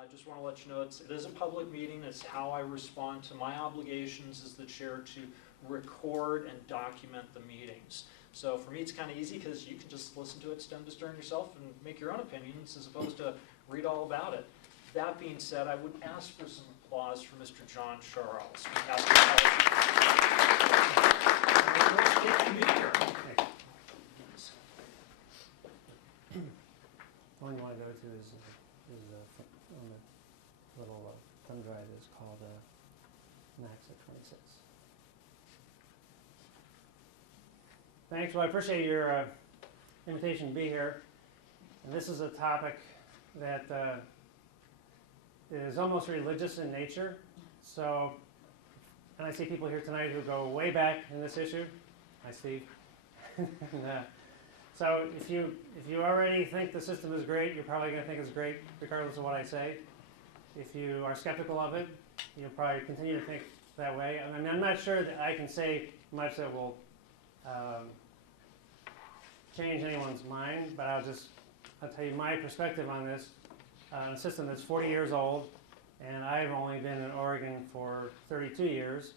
I just want to let you know it is a public meeting. It's how I respond to my obligations as the chair to record and document the meetings. So for me, it's kind of easy because you can just listen to it stem to stern yourself and make your own opinions as opposed to read all about it. That being said, I would ask for some applause for Mr. John Charles. The one you want to go to is on the little thumb drive is called Max at 26. Thanks. Well, I appreciate your invitation to be here. And this is a topic that is almost religious in nature. So, and I see people here tonight who go way back in this issue. Hi, Steve. And, so if you already think the system is great, you're probably going to think it's great regardless of what I say. If you are skeptical of it, you'll probably continue to think that way. I mean, I'm not sure that I can say much that will change anyone's mind, but I'll tell you my perspective on this a system that's 40 years old, and I've only been in Oregon for 32 years.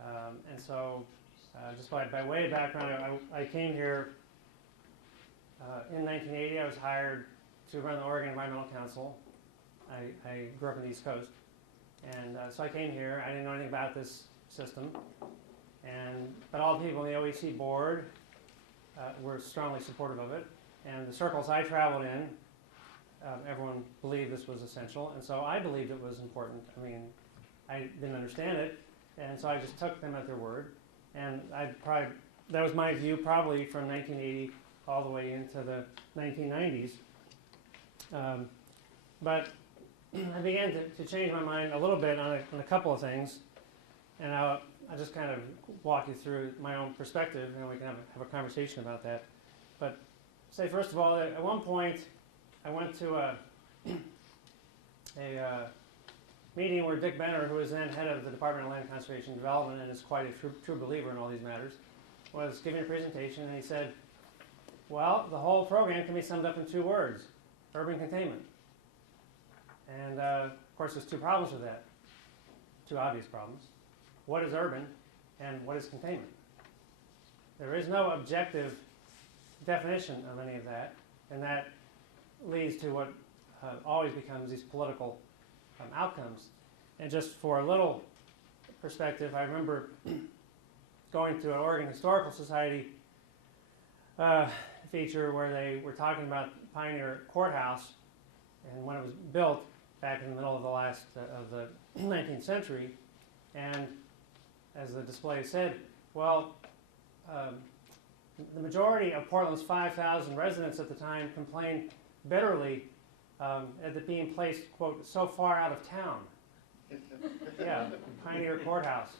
And so just by way of background, I came here in 1980. I was hired to run the Oregon Environmental Council. I grew up in the East Coast. And so I came here. I didn't know anything about this system. But all the people in the OEC board were strongly supportive of it. And the circles I traveled in, everyone believed this was essential. And so I believed it was important. I mean, I didn't understand it. And so I just took them at their word. And that was my view probably from 1980 all the way into the 1990s. But I began to change my mind a little bit on a couple of things. And I'll just kind of walk you through my own perspective, and we can have a conversation about that. But say, first of all, at one point, I went to a meeting where Dick Benner, who was then head of the Department of Land Conservation and Development and is quite a true believer in all these matters, was giving a presentation, and he said, well, the whole program can be summed up in 2 words, urban containment. And of course, there's 2 problems with that, 2 obvious problems. What is urban, and what is containment? There is no objective definition of any of that, and that leads to what always becomes these political outcomes. And just for a little perspective, I remember going to an Oregon Historical Society feature where they were talking about Pioneer Courthouse, and when it was built back in the middle of the 19th century. And as the display said, well, the majority of Portland's 5,000 residents at the time complained bitterly at it being placed, quote, so far out of town. Yeah, Pioneer Courthouse,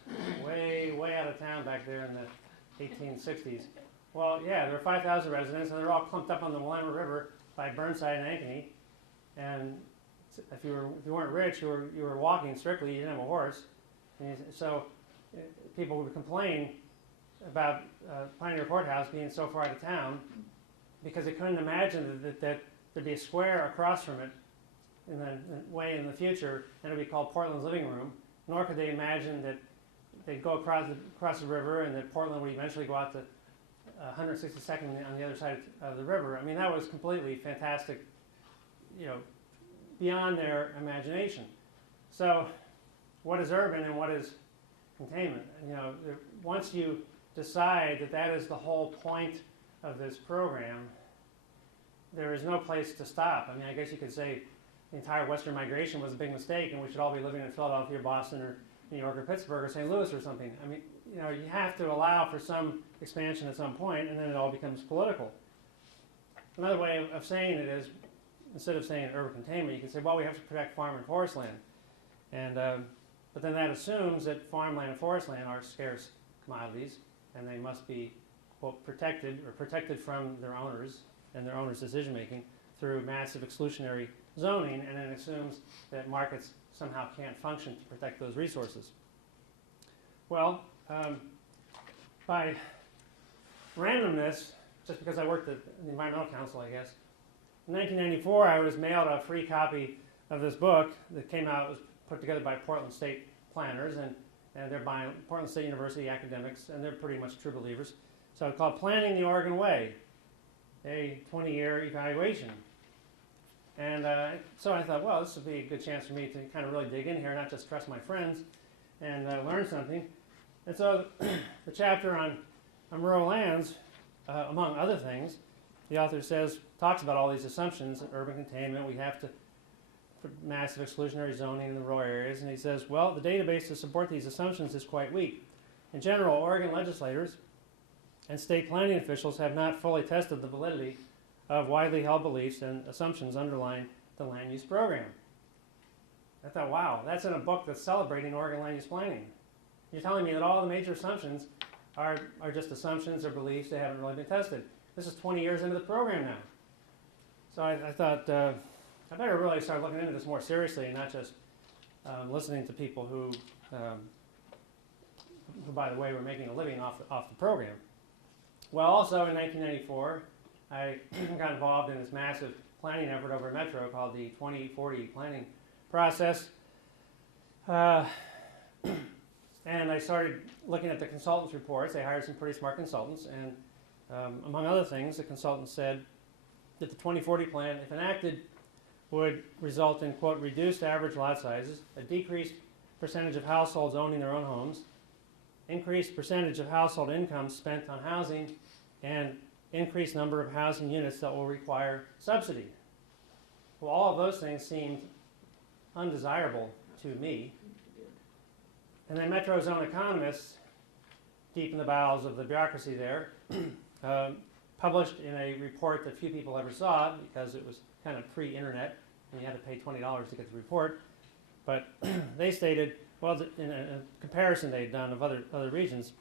way out of town back there in the 1860s. Well, yeah, there were 5,000 residents, and they're all clumped up on the Willamette River by Burnside and Ankeny. And if you weren't rich, you were walking strictly. You didn't have a horse. And so people would complain about Pioneer Courthouse being so far out of town because they couldn't imagine that there'd be a square across from it way in the future, and it would be called Portland's Living Room. Nor could they imagine that they'd go across the river and that Portland would eventually go out to 162nd on the other side of the river. I mean, that was completely fantastic, beyond their imagination. So what is urban and what is containment? Once you decide that is the whole point of this program, there is no place to stop. I mean, I guess you could say the entire Western migration was a big mistake and we should all be living in Philadelphia, Boston, or New York, or Pittsburgh, or St. Louis, or something. I mean, you have to allow for some expansion at some point, and then it all becomes political. Another way of saying it is, instead of saying urban containment, you can say, well, we have to protect farm and forest land. And, but then that assumes that farmland and forest land are scarce commodities, and they must be, quote, protected from their owners and their owners' decision-making through massive exclusionary zoning, and then assumes that markets somehow can't function to protect those resources. Well, by randomness, just because I worked at the Environmental Council, I guess, in 1994 I was mailed a free copy of this book that came out, was put together by Portland State planners, and they're by Portland State University academics, and they're pretty much true believers. So it's called Planning the Oregon Way, a 20-year evaluation. And so I thought, well, this would be a good chance for me to kind of really dig in here, not just trust my friends, and learn something. And so the chapter on rural lands, among other things, the author talks about all these assumptions, urban containment, we have to put massive exclusionary zoning in the rural areas, and he says, well, the database to support these assumptions is quite weak. In general, Oregon legislators and state planning officials have not fully tested the validity of widely held beliefs and assumptions underlying the land use program. I thought, wow, that's in a book that's celebrating Oregon land use planning. You're telling me that all the major assumptions are just assumptions or beliefs, they haven't really been tested. This is 20 years into the program now. So I thought, I better really start looking into this more seriously and not just listening to people who, by the way, were making a living off the program. Well, also in 1994, I got involved in this massive planning effort over Metro called the 2040 planning process. And I started looking at the consultants' reports. They hired some pretty smart consultants, and among other things, the consultants said that the 2040 plan, if enacted, would result in, quote, reduced average lot sizes, a decreased percentage of households owning their own homes, increased percentage of household income spent on housing, and increased number of housing units that will require subsidy. Well, all of those things seemed undesirable to me. And then Metro's own economists, deep in the bowels of the bureaucracy there, published in a report that few people ever saw because it was kind of pre-internet and you had to pay $20 to get the report. But they stated, well, in a comparison they'd done of other regions,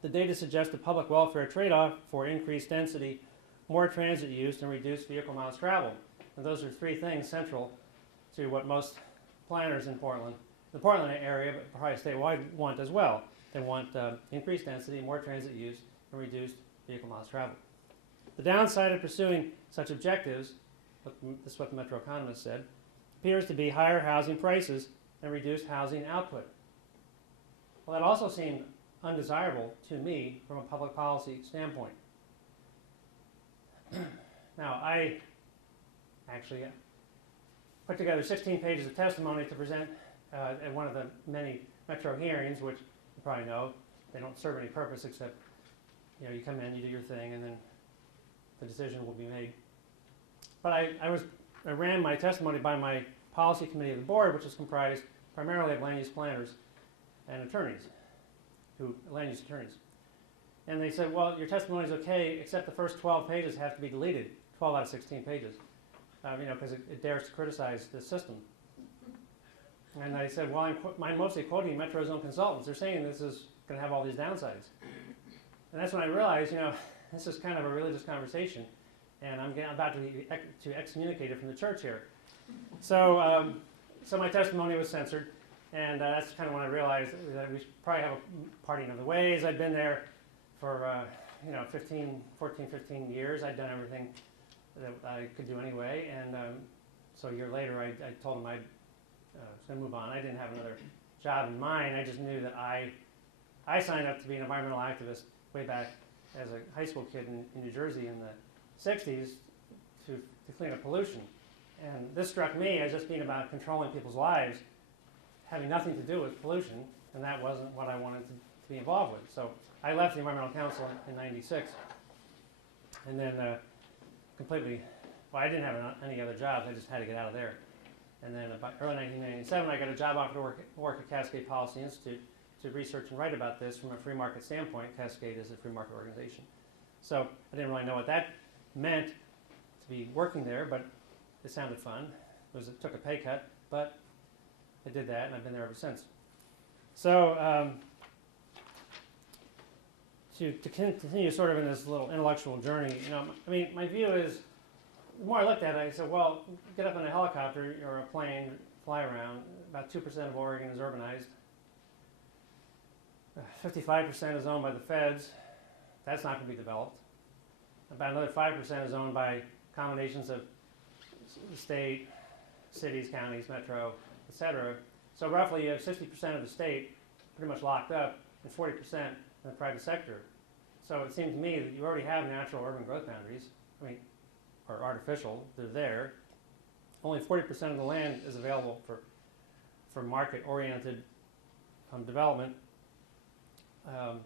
the data suggests a public welfare trade-off for increased density, more transit use, and reduced vehicle miles traveled. And those are three things central to what most planners in Portland, the Portland area, but probably statewide, want as well. They want increased density, more transit use, and reduced vehicle miles traveled. The downside of pursuing such objectives, this is what the Metro economist said, appears to be higher housing prices and reduced housing output. Well, that also seemed undesirable to me from a public policy standpoint. Now, I actually put together 16 pages of testimony to present at one of the many Metro hearings, which you probably know, they don't serve any purpose except, you know, you come in, you do your thing, and then the decision will be made. But I ran my testimony by my policy committee of the board, which is comprised primarily of land use planners and attorneys, land use attorneys. And they said, well, your testimony is okay, except the first 12 pages have to be deleted, 12 out of 16 pages, you know, because it dares to criticize the system. And I said, well, I'm mostly quoting Metro's own consultants. They're saying this is going to have all these downsides. And that's when I realized, you know, this is kind of a religious conversation, and I'm about to be excommunicated from the church here. So, so my testimony was censored, and that's kind of when I realized that we should probably have a parting of the ways. I'd been there for, you know, 14, 15 years. I'd done everything that I could do anyway, and so a year later I told them I was going to move on. I didn't have another job in mind. I just knew that I signed up to be an environmental activist way back as a high school kid in New Jersey in the 60s to clean up pollution. And this struck me as just being about controlling people's lives, having nothing to do with pollution, and that wasn't what I wanted to be involved with. So I left the Environmental Council in '96, and then completely, well, I didn't have any other jobs, I just had to get out of there. And then about early 1997, I got a job offer to work at Cascade Policy Institute to research and write about this from a free market standpoint. Cascade is a free market organization. So I didn't really know what that meant to be working there, but it sounded fun. It took a pay cut, but I did that, and I've been there ever since. So to continue sort of in this little intellectual journey, you know, I mean, my view is, the more I looked at it, I said, well, get up in a helicopter or a plane, fly around. About 2% of Oregon is urbanized. 55% is owned by the feds. That's not going to be developed. About another 5% is owned by combinations of the state, cities, counties, metro, etc. So roughly you have 60% of the state pretty much locked up and 40% in the private sector. So it seems to me that you already have natural urban growth boundaries, I mean, or artificial, they're there. Only 40% of the land is available for market-oriented development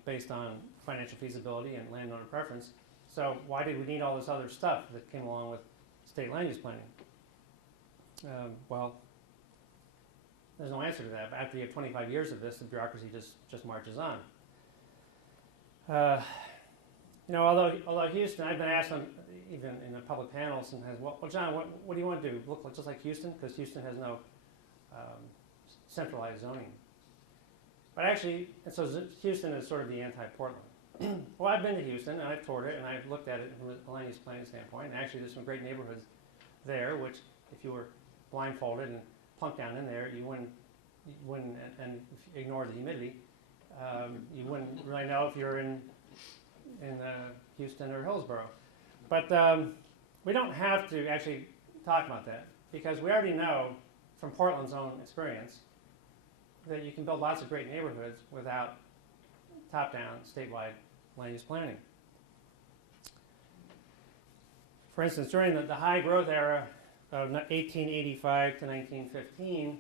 based on financial feasibility and landowner preference. So why did we need all this other stuff that came along with state land use planning? Well, there's no answer to that. But after you have 25 years of this, the bureaucracy just marches on. You know, although Houston, I've been asked on, even in the public panels, and has, well, John, what do you want to do? Look just like Houston? Because Houston has no centralized zoning. But actually, and so Houston is sort of the anti-Portland. Well, I've been to Houston, and I've toured it, and I've looked at it from a land use planning standpoint. And actually, there's some great neighborhoods there, which if you were blindfolded and plunked down in there, you wouldn't and if you ignore the humidity, you wouldn't really know if you're in Houston or Hillsborough. But we don't have to actually talk about that, because we already know from Portland's own experience that you can build lots of great neighborhoods without top-down statewide land use planning. For instance, during the high growth era of 1885 to 1915,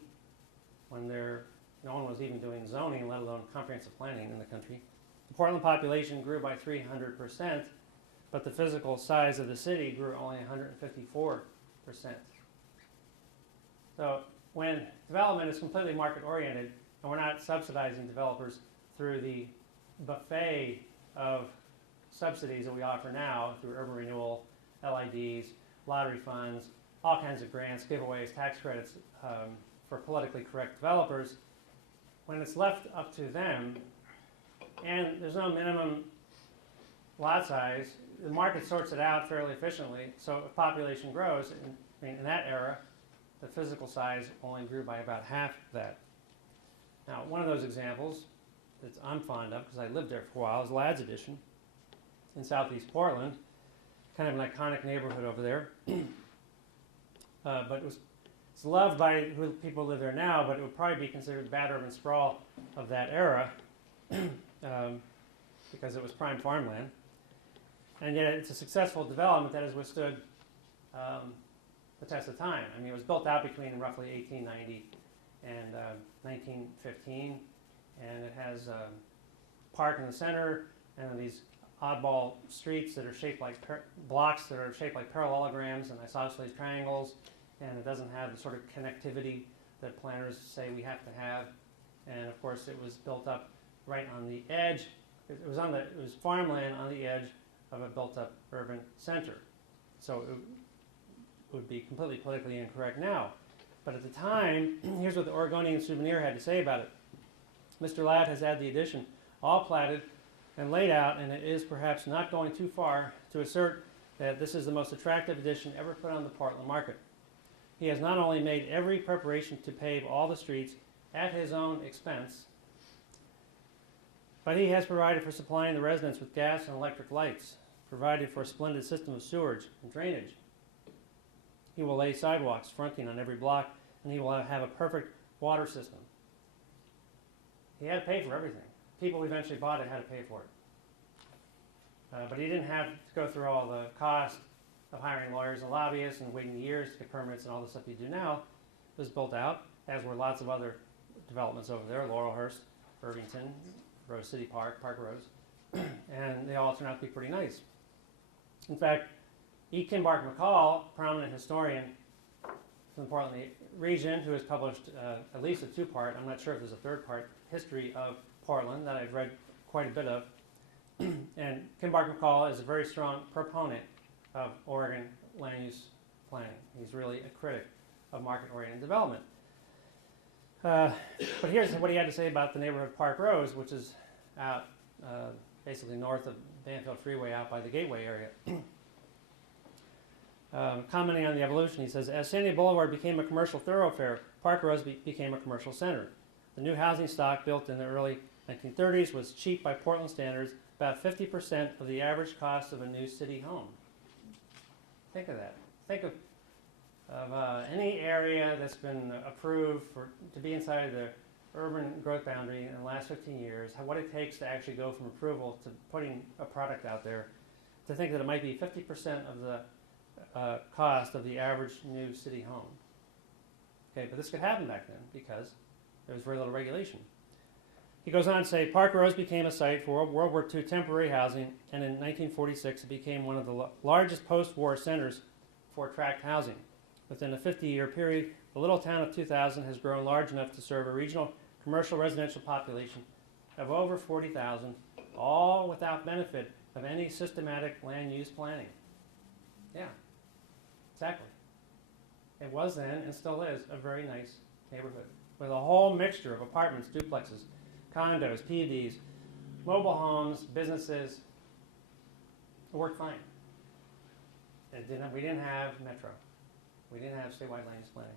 when no one was even doing zoning, let alone comprehensive planning in the country, the Portland population grew by 300%, but the physical size of the city grew only 154%. So when development is completely market-oriented, and we're not subsidizing developers through the buffet of subsidies that we offer now through urban renewal, LIDs, lottery funds, all kinds of grants, giveaways, tax credits for politically correct developers, when it's left up to them, and there's no minimum lot size, the market sorts it out fairly efficiently. So if population grows, in that era, the physical size only grew by about half that. Now, one of those examples that I'm fond of, because I lived there for a while, is Ladd's Addition in southeast Portland, kind of an iconic neighborhood over there. But it's loved by people who live there now, but it would probably be considered the bad urban sprawl of that era because it was prime farmland. And yet it's a successful development that has withstood the test of time. I mean, it was built out between roughly 1890 and 1915, and it has a park in the center and these oddball streets that are shaped like blocks that are shaped like parallelograms and isosceles triangles, and it doesn't have the sort of connectivity that planners say we have to have. And of course, it was built up right on the edge. It was farmland on the edge of a built-up urban center. So it would be completely politically incorrect now. But at the time, here's what the Oregonian Souvenir had to say about it. Mr. Ladd has had the addition all platted and laid out, and it is perhaps not going too far to assert that this is the most attractive addition ever put on the Portland market. He has not only made every preparation to pave all the streets at his own expense, but he has provided for supplying the residents with gas and electric lights, provided for a splendid system of sewerage and drainage. He will lay sidewalks fronting on every block, and he will have a perfect water system. He had to pay for everything. People who eventually bought it had to pay for it. But he didn't have to go through all the cost of hiring lawyers and lobbyists and waiting years to get permits and all the stuff you do now. It was built out, as were lots of other developments over there, Laurelhurst, Irvington, Rose City Park, Park Rose, and they all turned out to be pretty nice. In fact, E. Kimbark McCall, prominent historian from the Portland region, who has published at least a two-part, I'm not sure if there's a third part, history of Portland that I've read quite a bit of. And Kimbark McCall is a very strong proponent of Oregon land use planning. He's really a critic of market-oriented development. But here's what he had to say about the neighborhood Park Rose, which is out basically north of Banfield Freeway, out by the Gateway area. Commenting on the evolution, he says, as Sandy Boulevard became a commercial thoroughfare, Park Rose became a commercial center. The new housing stock built in the early 1930s was cheap by Portland standards, about 50% of the average cost of a new city home. Think of that. Think of of any area that's been approved to be inside the urban growth boundary in the last 15 years, what it takes to actually go from approval to putting a product out there, to think that it might be 50% of the cost of the average new city home. Okay, but this could happen back then because there was very little regulation. He goes on to say, Park Rose became a site for World War II temporary housing, and in 1946 it became one of the largest post-war centers for tract housing. Within a 50-year period, the little town of 2000 has grown large enough to serve a regional commercial residential population of over 40,000, all without benefit of any systematic land use planning. Yeah, exactly. It was then, and still is, a very nice neighborhood with a whole mixture of apartments, duplexes, condos, PUDs, mobile homes, businesses. It worked fine. We didn't have metro. We didn't have statewide land use planning.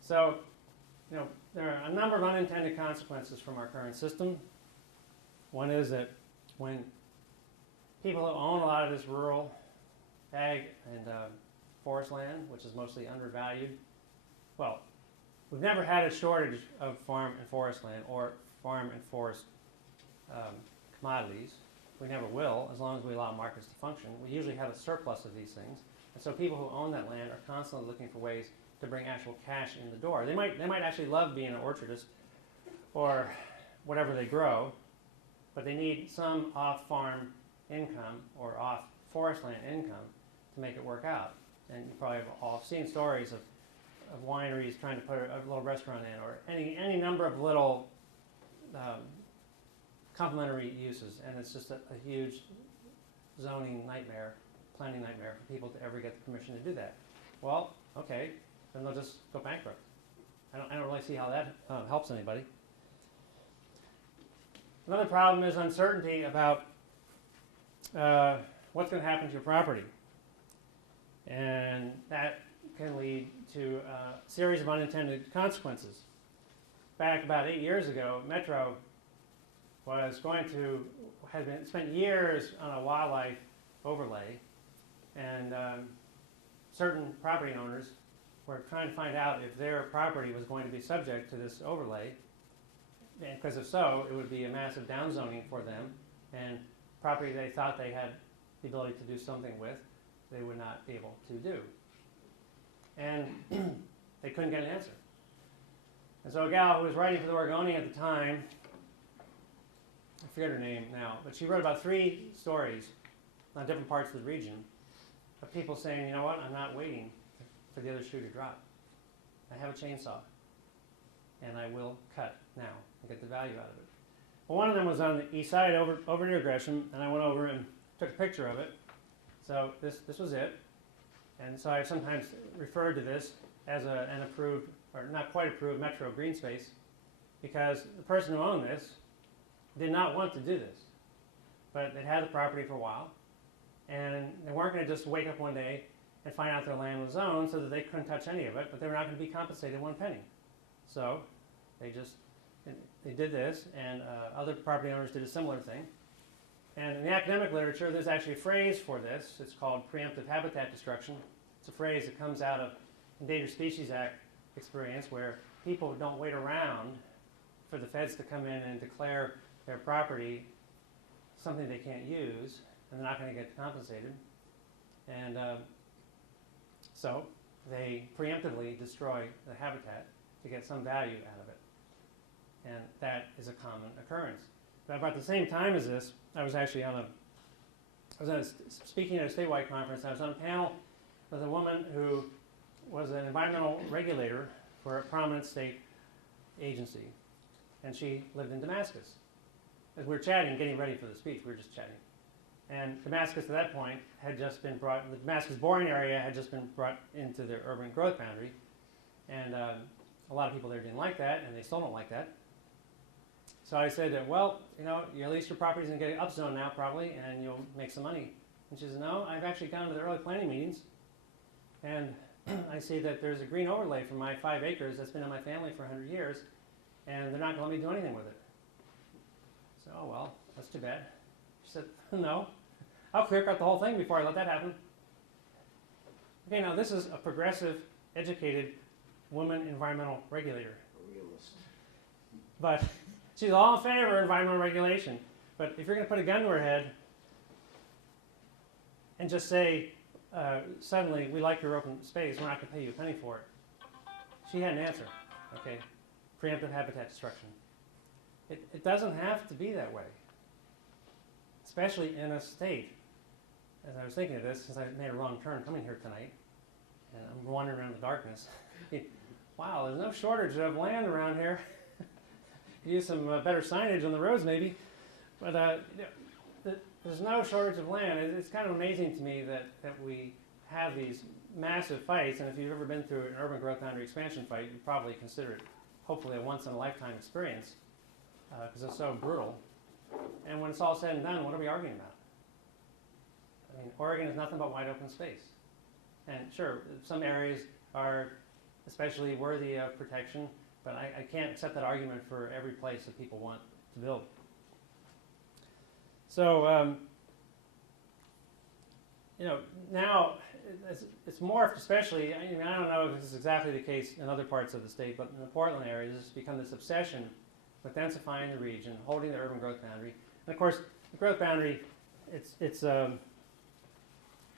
So, there are a number of unintended consequences from our current system. One is that when people who own a lot of this rural ag and forest land, which is mostly undervalued, well, we've never had a shortage of farm and forest land or farm and forest commodities. We never will, as long as we allow markets to function. We usually have a surplus of these things. And so people who own that land are constantly looking for ways to bring actual cash in the door. They might actually love being an orchardist or whatever they grow, but they need some off-farm income or off-forest land income to make it work out. And you probably have all seen stories of wineries trying to put a little restaurant in, or any number of little complementary uses, and it's just a huge zoning nightmare, planning nightmare for people to ever get the permission to do that. Well, okay, then they'll just go bankrupt. I don't really see how that helps anybody. Another problem is uncertainty about what's going to happen to your property. And that can lead to a series of unintended consequences. Back about 8 years ago, Metro had spent years on a wildlife overlay, and certain property owners were trying to find out if their property was going to be subject to this overlay, because if so, it would be a massive downzoning for them, and property they thought they had the ability to do something with, they would not be able to do. And they couldn't get an answer. And so a gal who was writing for the Oregonian at the time, I forget her name now, but she wrote about 3 stories on different parts of the region of people saying, you know what, I'm not waiting for the other shoe to drop. I have a chainsaw, and I will cut now and get the value out of it. Well, one of them was on the east side over near Gresham, and I went over and took a picture of it. So this was it. And so I sometimes referred to this as an approved, or not quite approved, metro green space, because the person who owned this did not want to do this. But they'd had the property for a while, and they weren't going to just wake up one day and find out their land was zoned so that they couldn't touch any of it, but they were not going to be compensated 1 penny. So they did this, and other property owners did a similar thing. And in the academic literature, there's actually a phrase for this. It's called preemptive habitat destruction. It's a phrase that comes out of Endangered Species Act experience, where people don't wait around for the feds to come in and declare their property something they can't use, and they're not going to get compensated. And so they preemptively destroy the habitat to get some value out of it. And that is a common occurrence. But about the same time as this, I was actually speaking at a statewide conference. I was on a panel with a woman who was an environmental regulator for a prominent state agency, and she lived in Damascus. As we were chatting, getting ready for the speech, we were just chatting. And Damascus, at that point, had just been brought, the Damascus boring area had just been brought into the urban growth boundary. And a lot of people there didn't like that, and they still don't like that. So I said that, well, at least your property's going to get upzoned now, probably, and you'll make some money. And she said, no, I've actually gone to the early planning meetings, and I see that there's a green overlay for my 5 acres that's been in my family for 100 years, and they're not going to let me do anything with it. So, oh, well, that's too bad. She said, no, I'll clear cut the whole thing before I let that happen. Okay, now this is a progressive, educated woman environmental regulator. A realist. But she's all in favor of environmental regulation. But if you're going to put a gun to her head and just say, suddenly, we like your open space, we're not going to pay you a penny for it. She had an answer, okay? Preemptive habitat destruction. It doesn't have to be that way, especially in a state. As I was thinking of this, since I made a wrong turn coming here tonight, and I'm wandering around in the darkness, wow, there's no shortage of land around here. Use some better signage on the roads maybe, but there's no shortage of land. It's kind of amazing to me that we have these massive fights, and if you've ever been through an urban growth boundary expansion fight, you'd probably consider it hopefully a once-in-a-lifetime experience because it's so brutal. And when it's all said and done, what are we arguing about? I mean, Oregon is nothing but wide open space. And sure, some areas are especially worthy of protection, but I can't accept that argument for every place that people want to build. So, you know, now it's morphed, especially, I mean, I don't know if this is exactly the case in other parts of the state, but in the Portland area, it's become this obsession with densifying the region, holding the urban growth boundary. And of course, the growth boundary, it's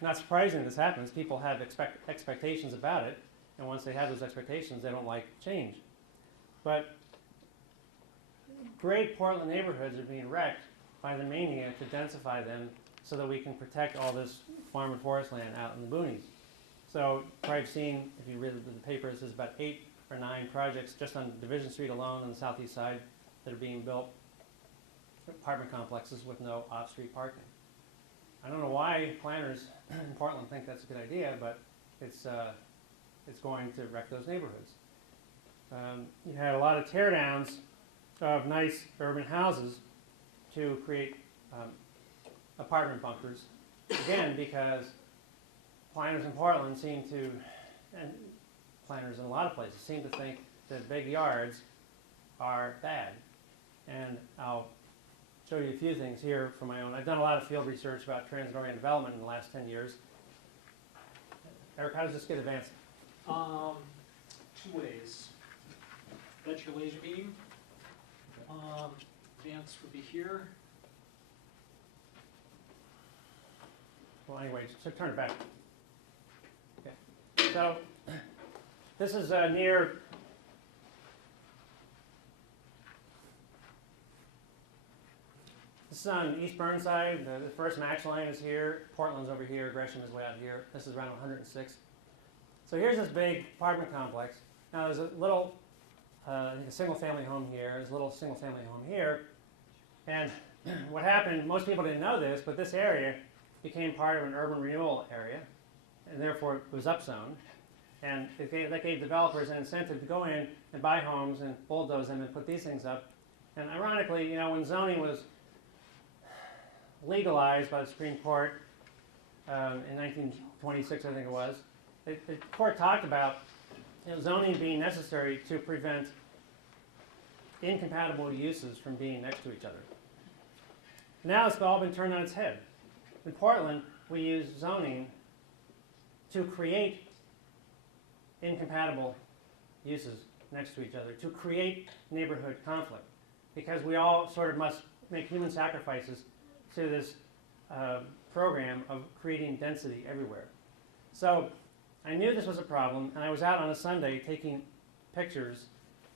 not surprising this happens. People have expectations about it, and once they have those expectations, they don't like change. But great Portland neighborhoods are being wrecked by the mania to densify them so that we can protect all this farm and forest land out in the boonies. So I've seen, if you read the papers, there's about 8 or 9 projects just on Division Street alone on the southeast side that are being built, apartment complexes with no off-street parking. I don't know why planners in Portland think that's a good idea, but it's going to wreck those neighborhoods. You had a lot of teardowns of nice urban houses to create apartment bunkers, again, because planners in Portland seem to, and planners in a lot of places, seem to think that big yards are bad. And I'll show you a few things here from my own. I've done a lot of field research about transit-oriented development in the last 10 years. Eric, how does this get advanced? 2 ways. That's your laser beam. Advance would be here. Well, anyway, so turn it back. Okay. So this is near this is on East Burnside. The first Max line is here. Portland's over here. Gresham is way out here. This is around 106. So here's this big apartment complex. Now there's a little, I think a single-family home here. There's a little single-family home here. And what happened? Most people didn't know this, but this area became part of an urban renewal area, and therefore it was upzoned. And that gave developers an incentive to go in and buy homes and bulldoze them and put these things up. And ironically, you know, when zoning was legalized by the Supreme Court in 1926, I think it was, the court talked about, you know, zoning being necessary to prevent incompatible uses from being next to each other. Now it's all been turned on its head. In Portland, we use zoning to create incompatible uses next to each other, to create neighborhood conflict, because we all sort of must make human sacrifices to this program of creating density everywhere. So I knew this was a problem, and I was out on a Sunday taking pictures,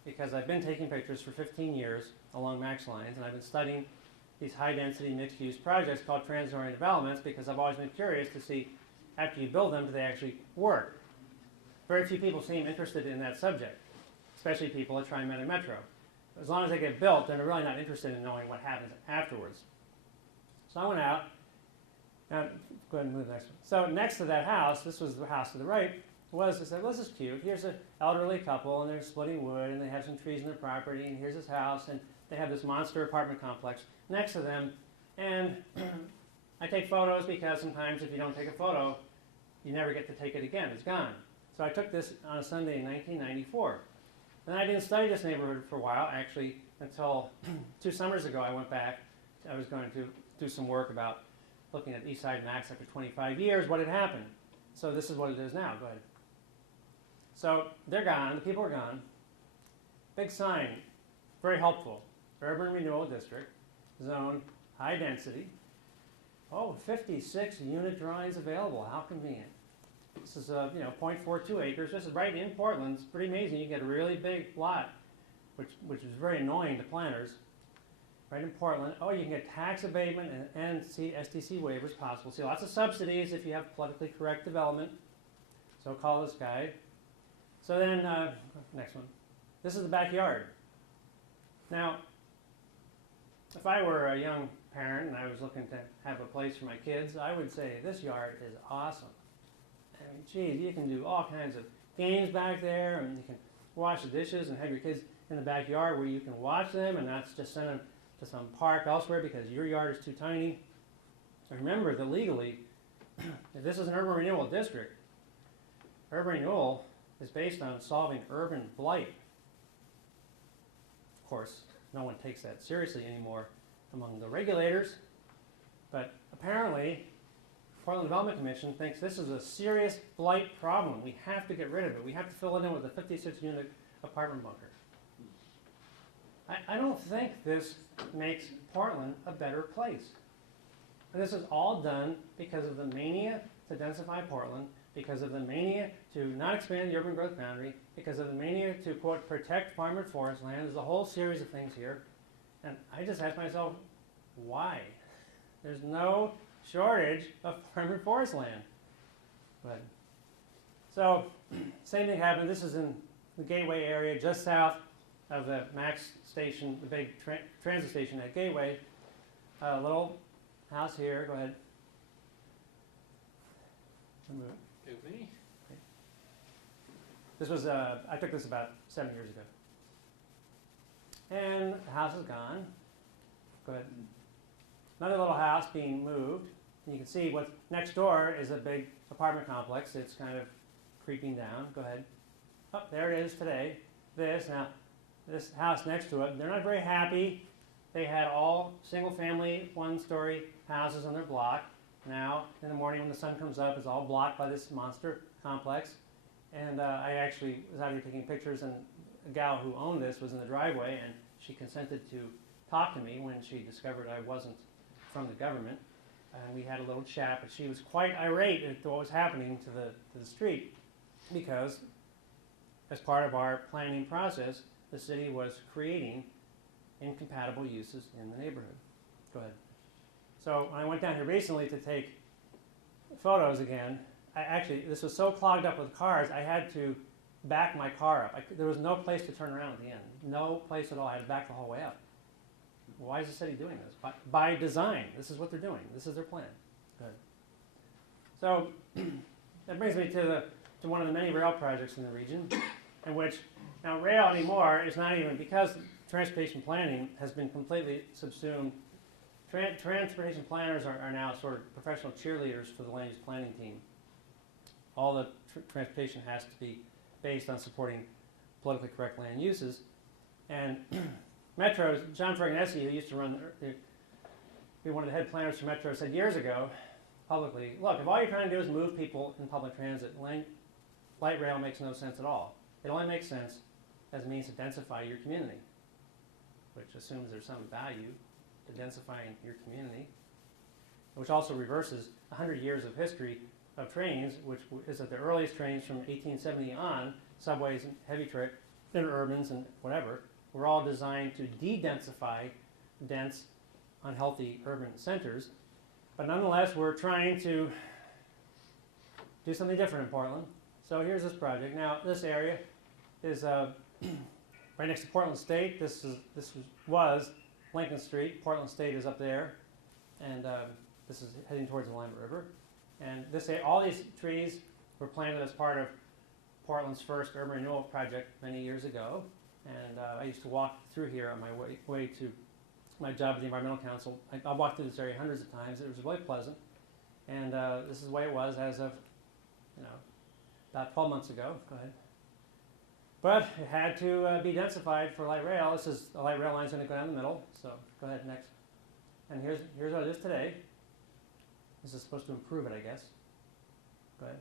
because I've been taking pictures for 15 years along Max lines, and I've been studying these high-density mixed-use projects called transit-oriented developments, because I've always been curious to see, after you build them, do they actually work? Very few people seem interested in that subject, especially people at Tri-Meta Metro. As long as they get built, they're really not interested in knowing what happens afterwards. So I went out. Now, go ahead and move the next one. So next to that house, this was the house to the right, I said, well, this is cute. Here's an elderly couple, and they're splitting wood, and they have some trees in their property, and here's this house, and they have this monster apartment complex next to them. And I take photos because sometimes if you don't take a photo, you never get to take it again. It's gone. So I took this on a Sunday in 1994. Then I didn't study this neighborhood for a while, actually, until 2 summers ago I went back. I was going to do some work about looking at East Side Max after 25 years, what had happened. So this is what it is now. Go ahead. So they're gone. The people are gone. Big sign, very helpful. Urban Renewal District, zone, high density. Oh, 56 unit drawings available. How convenient. This is 0.42 acres. This is right in Portland. It's pretty amazing. You get a really big lot, which is very annoying to planners. Right in Portland. Oh, you can get tax abatement and SDC waivers possible. See, lots of subsidies if you have politically correct development. So call this guy. So then, next one. This is the backyard. Now, if I were a young parent and I was looking to have a place for my kids, I would say this yard is awesome. I mean, geez, you can do all kinds of games back there, and you can wash the dishes and have your kids in the backyard where you can watch them and not just send them to some park elsewhere because your yard is too tiny. Remember that legally, if this is an urban renewal district, urban renewal is based on solving urban blight. Of course, no one takes that seriously anymore among the regulators, but apparently Portland Development Commission thinks this is a serious blight problem. We have to get rid of it. We have to fill it in with a 56-unit apartment bunker. I don't think this makes Portland a better place. And this is all done because of the mania to densify Portland, because of the mania to not expand the urban growth boundary, because of the mania to, quote, protect farm and forest land. There's a whole series of things here. And I just ask myself, why? There's no shortage of farm and forest land. But, so, same thing happened. This is in the Gateway area, just south of the MAX station, the big transit station at Gateway. A little house here. Go ahead. Me? This was, I took this about 7 years ago. And the house is gone. Go ahead. Another little house being moved. And you can see what's next door is a big apartment complex. It's kind of creeping down. Go ahead. Oh, there it is today. Now, this house next to it, they're not very happy. They had all single-family, one-story houses on their block. Now, in the morning when the sun comes up, it's all blocked by this monster complex. And I actually was out here taking pictures, and a gal who owned this was in the driveway, and she consented to talk to me when she discovered I wasn't from the government. And we had a little chat, but she was quite irate at what was happening to the street, because as part of our planning process, the city was creating incompatible uses in the neighborhood. Go ahead. So when I went down here recently to take photos again, this was so clogged up with cars, I had to back my car up. There was no place to turn around at the end. No place at all. I had to back the whole way up. Why is the city doing this? By design. This is what they're doing. This is their plan. Good. So that brings me to one of the many rail projects in the region, in which now rail anymore is not even, because transportation planning has been completely subsumed. Transportation planners are now sort of professional cheerleaders for the land use planning team. All the transportation has to be based on supporting politically correct land uses. And Metros, John Ferganesi, who used to be one of the head planners for Metro, said years ago publicly, look, if all you're trying to do is move people in public transit, light rail makes no sense at all. It only makes sense as a means to densify your community, which assumes there's some value to densifying your community, which also reverses 100 years of history of trains, which is that the earliest trains from 1870 on, subways and heavy truck, interurbans and whatever, were all designed to de-densify dense, unhealthy urban centers. But nonetheless, we're trying to do something different in Portland. So here's this project. Now, this area is right next to Portland State. This was Lincoln Street. Portland State is up there, and this is heading towards the Willamette River. And all these trees were planted as part of Portland's first urban renewal project many years ago. And I used to walk through here on my way to my job at the Environmental Council. I walked through this area hundreds of times. It was really pleasant. And this is the way it was as of, about 12 months ago. Go ahead. But it had to be densified for light rail. The light rail line's going to go down the middle. So go ahead, next. And here's what it is today. This is supposed to improve it, I guess. Go ahead.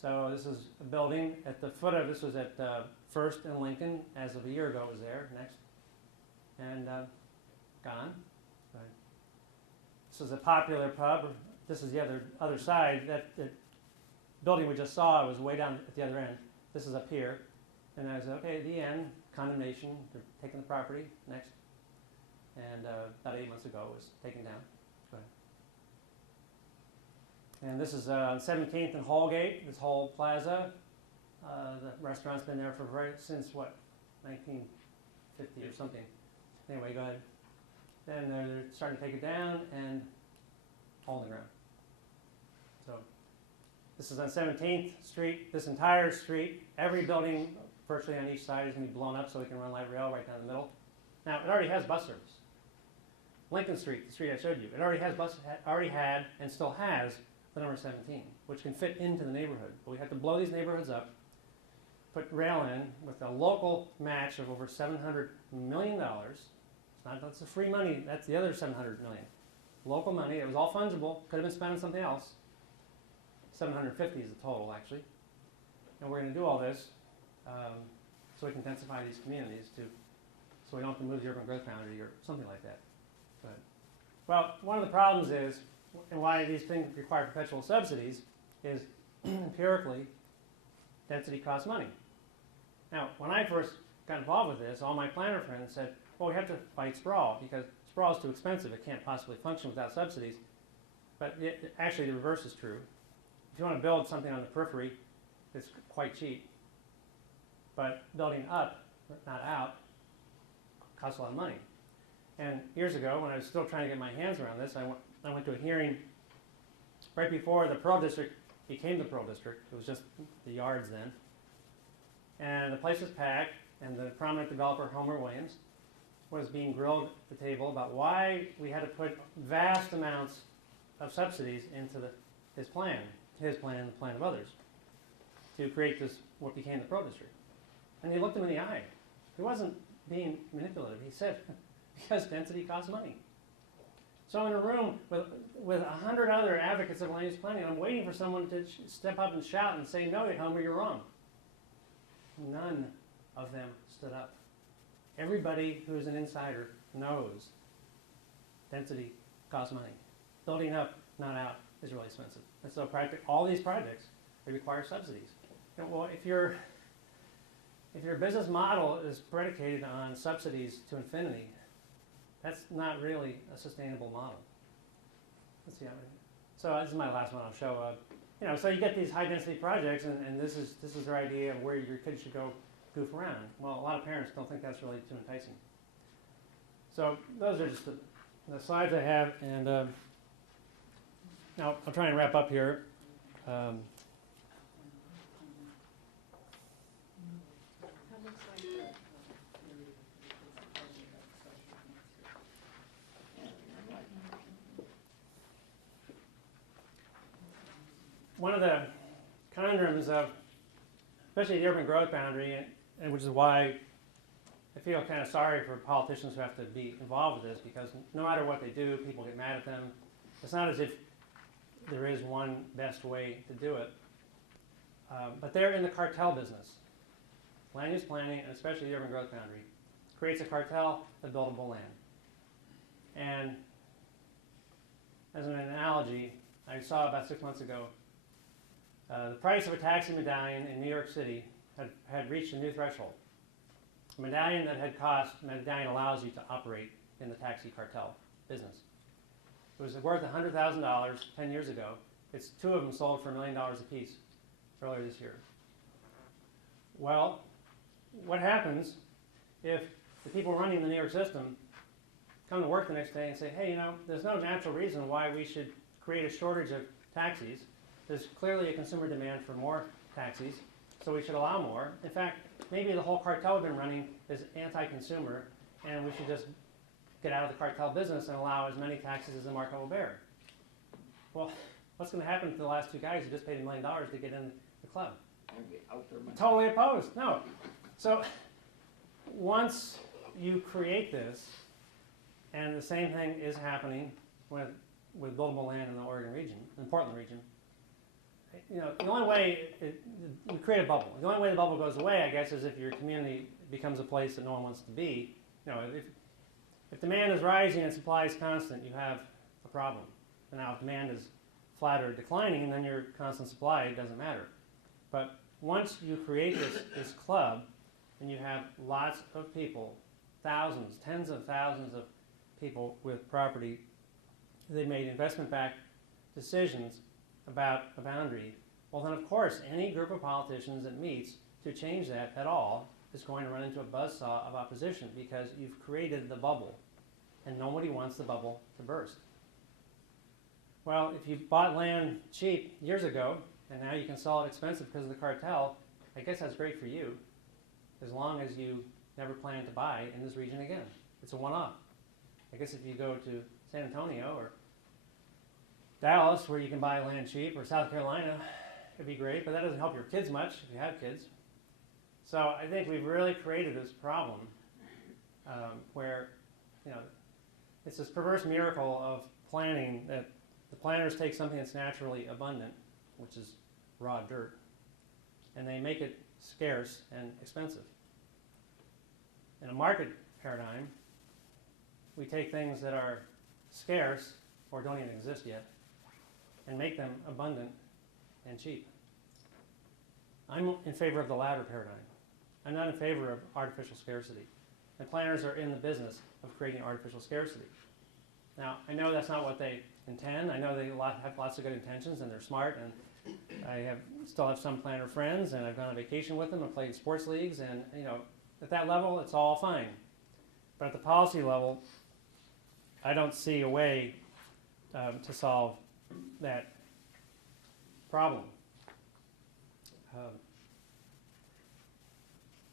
So this is a building at the foot of, this was at First and Lincoln, as of a year ago it was there, next, and gone. Right. This is a popular pub. This is the other side. That building we just saw was way down at the other end. This is up here. And I was, okay, the end, condemnation, they're taking the property, next. And about 8 months ago it was taken down. Go ahead. And this is 17th and Hallgate, this whole plaza. The restaurant's been there since what, 1950 or something. Anyway, go ahead. Then they're starting to take it down and hole in the ground. So this is on 17th Street. This entire street, every building virtually on each side is going to be blown up so we can run light rail right down the middle. Now, it already has bus service. Lincoln Street, the street I showed you, it already had and still has the number 17, which can fit into the neighborhood. But we have to blow these neighborhoods up, put rail in with a local match of over $700 million. That's the free money, that's the other $700 million. Local money, it was all fungible, could have been spent on something else. 750 is the total, actually. And we're going to do all this so we can densify these communities so we don't have to move the urban growth boundary or something like that. But, well, one of the problems is, and why these things require perpetual subsidies, is empirically, density costs money. Now, when I first got involved with this, all my planner friends said, well, we have to fight sprawl because sprawl is too expensive. It can't possibly function without subsidies. But actually, the reverse is true. If you want to build something on the periphery, it's quite cheap. But building up, not out, costs a lot of money. And years ago, when I was still trying to get my hands around this, I went to a hearing right before the Pearl District became the Pearl District. It was just the yards then. And the place was packed, and the prominent developer, Homer Williams, was being grilled at the table about why we had to put vast amounts of subsidies into his plan and the plan of others, to create this, what became the Pearl District. And he looked him in the eye. He wasn't being manipulative. He said, because density costs money. So in a room with 100 other advocates of land use planning, I'm waiting for someone to step up and shout and say, no, Homer, you're wrong. None of them stood up. Everybody who is an insider knows density costs money. Building up, not out, is really expensive. And so all these projects, they require subsidies. And well, if your business model is predicated on subsidies to infinity, that's not really a sustainable model. Let's see how many. So this is my last one I'll show. So you get these high density projects, and this is their idea of where your kids should go goof around. Well, a lot of parents don't think that's really too enticing. So those are just the slides I have, and now I'll try and wrap up here. One of the conundrums of, especially the urban growth boundary, and which is why I feel kind of sorry for politicians who have to be involved with this, because no matter what they do, people get mad at them. It's not as if there is one best way to do it. But they're in the cartel business. Land use planning, and especially the urban growth boundary, creates a cartel of buildable land. And as an analogy, I saw about 6 months ago, the price of a taxi medallion in New York City had reached a new threshold. A medallion medallion allows you to operate in the taxi cartel business. It was worth $100,000 10 years ago. It's 2 of them sold for $1 million a piece earlier this year. Well, what happens if the people running the New York system come to work the next day and say, hey, there's no natural reason why we should create a shortage of taxis. There's clearly a consumer demand for more taxis, so we should allow more. In fact, maybe the whole cartel we've been running is anti-consumer, and we should just get out of the cartel business and allow as many taxis as the market will bear. Well, what's going to happen to the last 2 guys who just paid $1 million to get in the club? Totally opposed. No. So once you create this, and the same thing is happening with buildable land in the Oregon region, in the Portland region, the only way we create a bubble. The only way the bubble goes away, I guess, is if your community becomes a place that no one wants to be. If demand is rising and supply is constant, you have a problem. And now if demand is flat or declining, then your constant supply doesn't matter. But once you create this club, and you have lots of people, thousands, tens of thousands of people with property, they made investment-backed decisions about a boundary, well then of course any group of politicians that meets to change that at all is going to run into a buzzsaw of opposition because you've created the bubble and nobody wants the bubble to burst. Well, if you bought land cheap years ago and now you can sell it expensive because of the cartel, I guess that's great for you as long as you never plan to buy in this region again. It's a one-off. I guess if you go to San Antonio or Dallas, where you can buy land cheap, or South Carolina, it'd be great, but that doesn't help your kids much if you have kids. So I think we've really created this problem where, it's this perverse miracle of planning that the planners take something that's naturally abundant, which is raw dirt, and they make it scarce and expensive. In a market paradigm, we take things that are scarce or don't even exist yet and make them abundant and cheap. I'm in favor of the latter paradigm. I'm not in favor of artificial scarcity. And planners are in the business of creating artificial scarcity. Now, I know that's not what they intend. I know they have lots of good intentions and they're smart, and I still have some planner friends, and I've gone on vacation with them and played sports leagues, and at that level, it's all fine. But at the policy level, I don't see a way to solve that problem.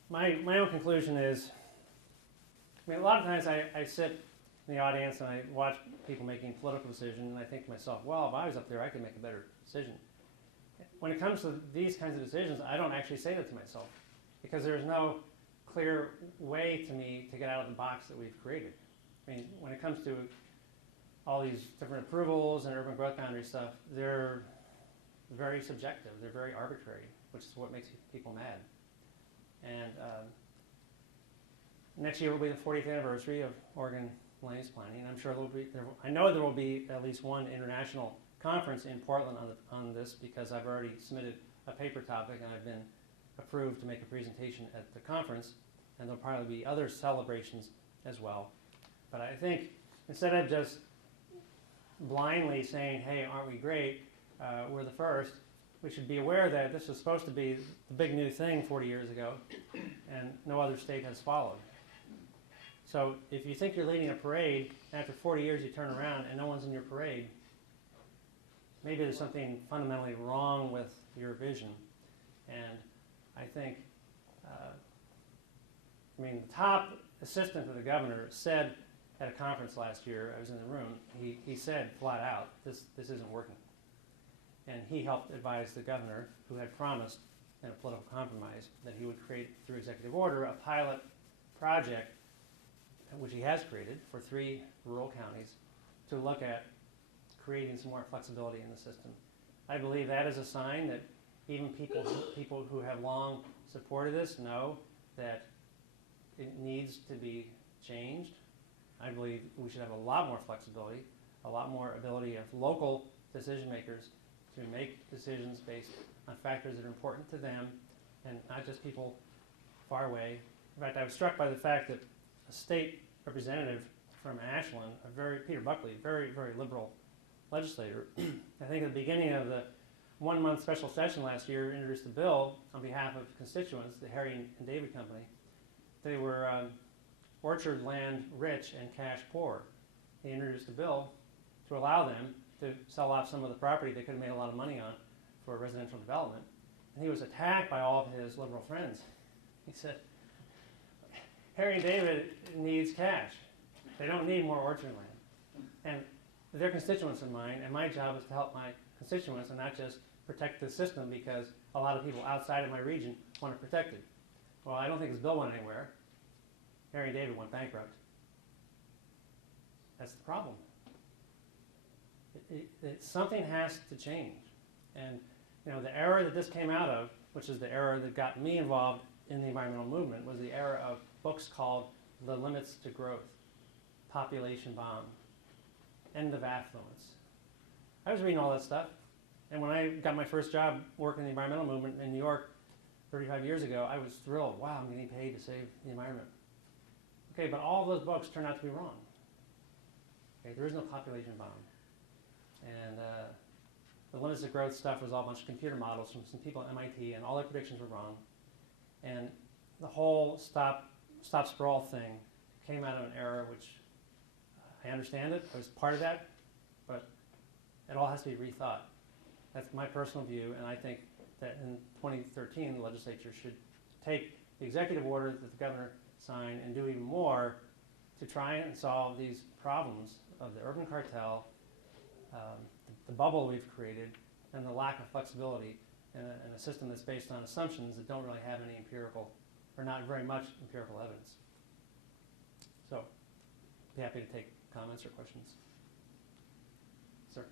My own conclusion is, a lot of times I sit in the audience and I watch people making political decisions, and I think to myself, well, if I was up there, I could make a better decision. When it comes to these kinds of decisions, I don't actually say that to myself, because there's no clear way to me to get out of the box that we've created. When it comes to all these different approvals and urban growth boundary stuff, they're very subjective, they're very arbitrary, which is what makes people mad. And next year will be the 40th anniversary of Oregon land use planning, and I'm sure I know there will be at least one international conference in Portland on this, because I've already submitted a paper topic and I've been approved to make a presentation at the conference, and there'll probably be other celebrations as well. But I think instead of just blindly saying, hey, aren't we great, we're the first, we should be aware that this was supposed to be the big new thing 40 years ago, and no other state has followed. So if you think you're leading a parade, and after 40 years you turn around and no one's in your parade, maybe there's something fundamentally wrong with your vision. And I think, the top assistant to the governor said at a conference last year, I was in the room, he said flat out, this isn't working. And he helped advise the governor, who had promised in a political compromise that he would create, through executive order, a pilot project, which he has created for 3 rural counties, to look at creating some more flexibility in the system. I believe that is a sign that even people who have long supported this know that it needs to be changed. I believe we should have a lot more flexibility, a lot more ability of local decision makers to make decisions based on factors that are important to them and not just people far away. In fact, I was struck by the fact that a state representative from Ashland, Peter Buckley, very, very liberal legislator, I think at the beginning of the 1-month special session last year, introduced a bill on behalf of constituents, the Harry and David Company. They were orchard land rich and cash poor. He introduced a bill to allow them to sell off some of the property they could have made a lot of money on for residential development. And he was attacked by all of his liberal friends. He said, Harry and David needs cash. They don't need more orchard land. And they're constituents of mine, and my job is to help my constituents and not just protect the system because a lot of people outside of my region want to protect it. Well, I don't think this bill went anywhere. Harry and David went bankrupt. That's the problem. Something has to change. And you know, the era that this came out of, which is the era that got me involved in the environmental movement, was the era of books called The Limits to Growth, Population Bomb, End of Affluence. I was reading all that stuff, and when I got my first job working in the environmental movement in New York 35 years ago, I was thrilled. Wow, I'm getting paid to save the environment. Okay, but all of those books turned out to be wrong. Okay, there is no population bomb. And the limits of growth stuff was all a bunch of computer models from some people at MIT, and all their predictions were wrong. And the whole stop sprawl thing came out of an era which I understand it. I was part of that, but it all has to be rethought. That's my personal view, and I think that in 2013, the legislature should take the executive order that the governor signed and do even more to try and solve these problems of the urban cartel, the bubble we've created, and the lack of flexibility in a system that's based on assumptions that don't really have any empirical, or not very much empirical evidence. So, be happy to take comments or questions. Sir?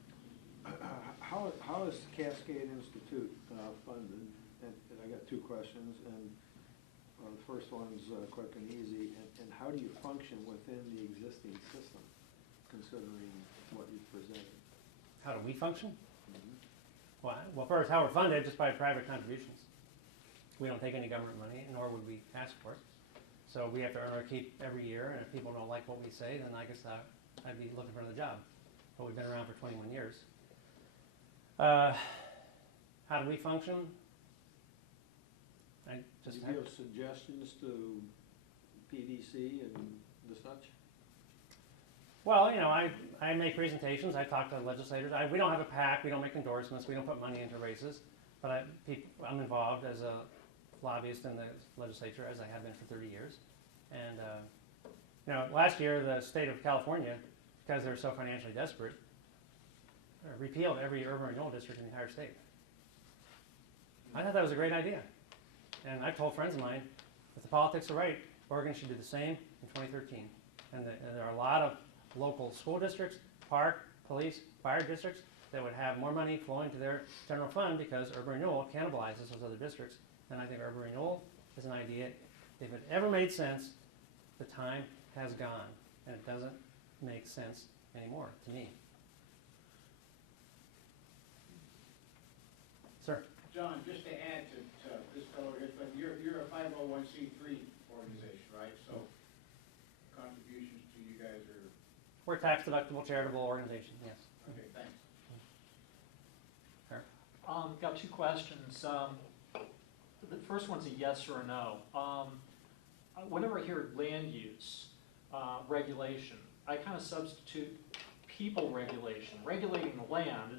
How is Cascade Institute funded? And I got two questions, and the first one's quick and easy. And how do you function within the existing system, considering what you've presented? How do we function? Mm-hmm. Well, first, how we're funded just by private contributions. We don't take any government money, nor would we ask for it. So we have to earn our keep every year, and if people don't like what we say, then I guess I'd be looking for another job. But we've been around for 21 years. How do we function? I just Do you give suggestions to PDC and the such? Well, you know, I make presentations. I talk to legislators. We don't have a PAC. We don't make endorsements. We don't put money into races. But I'm involved as a lobbyist in the legislature, as I have been for 30 years. And you know, last year the state of California, because they're so financially desperate, repealed every urban renewal district in the entire state. I thought that was a great idea. And I've told friends of mine, if the politics are right, Oregon should do the same in 2013. And there are a lot of local school districts, park, police, fire districts that would have more money flowing to their general fund because urban renewal cannibalizes those other districts. And I think urban renewal is an idea. If it ever made sense, the time has gone. And it doesn't make sense anymore to me. Sir? John, just to add to this fellow here, but you're a 501c3 organization, right? So contributions to you guys are... We're a tax-deductible charitable organization, yes. Okay, thanks. Got two questions. The first one's a yes or a no. Whenever I hear land use regulation, I kind of substitute people regulation. Regulating the land,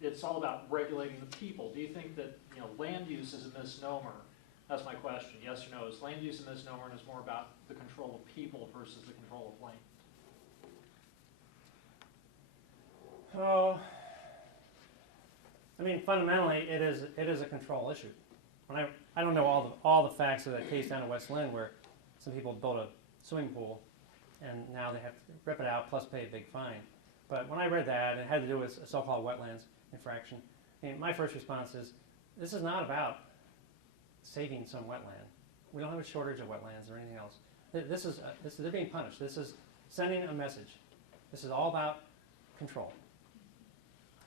it's all about regulating the people. Do you think that, you know, land use is a misnomer? That's my question. Yes or no? Is land use a misnomer and is more about the control of people versus the control of land? Oh, I mean, fundamentally, it is a control issue. I don't know all the facts of that case down in West Lynn where some people built a swimming pool and now they have to rip it out plus pay a big fine. But when I read that, it had to do with a so-called wetlands infraction. I mean, my first response is, this is not about saving some wetland. We don't have a shortage of wetlands or anything else. They're being punished. This is sending a message. This is all about control.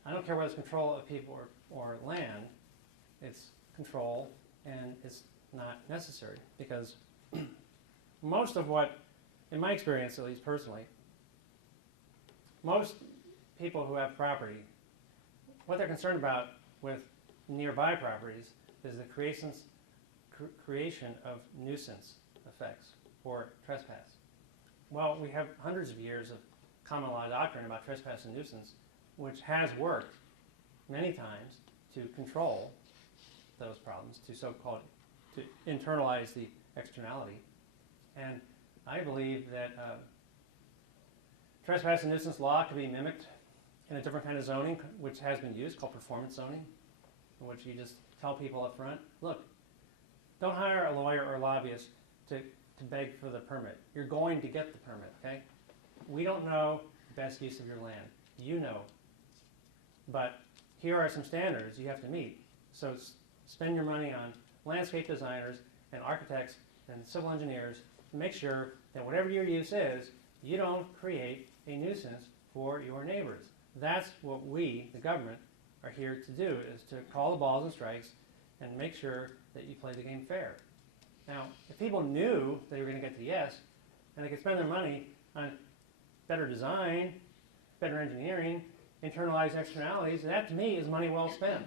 I don't care whether it's control of people or land. It's control, and it's not necessary because most of what, in my experience at least personally, most people who have property, what they're concerned about with nearby properties is the creation of nuisance effects or trespass. Well, we have hundreds of years of common law doctrine about trespass and nuisance, which has worked many times to control those problems, to internalize the externality. And I believe that trespass and nuisance law could be mimicked in a different kind of zoning, which has been used, called performance zoning, in which you just tell people up front, look, don't hire a lawyer or a lobbyist to beg for the permit. You're going to get the permit, okay? We don't know the best use of your land. You know. But here are some standards you have to meet. So spend your money on landscape designers and architects and civil engineers to make sure that whatever your use is, you don't create a nuisance for your neighbors. That's what we, the government, are here to do, is to call the balls and strikes and make sure that you play the game fair. Now, if people knew they were going to get to yes, and they could spend their money on better design, better engineering, internalized externalities, that to me is money well spent.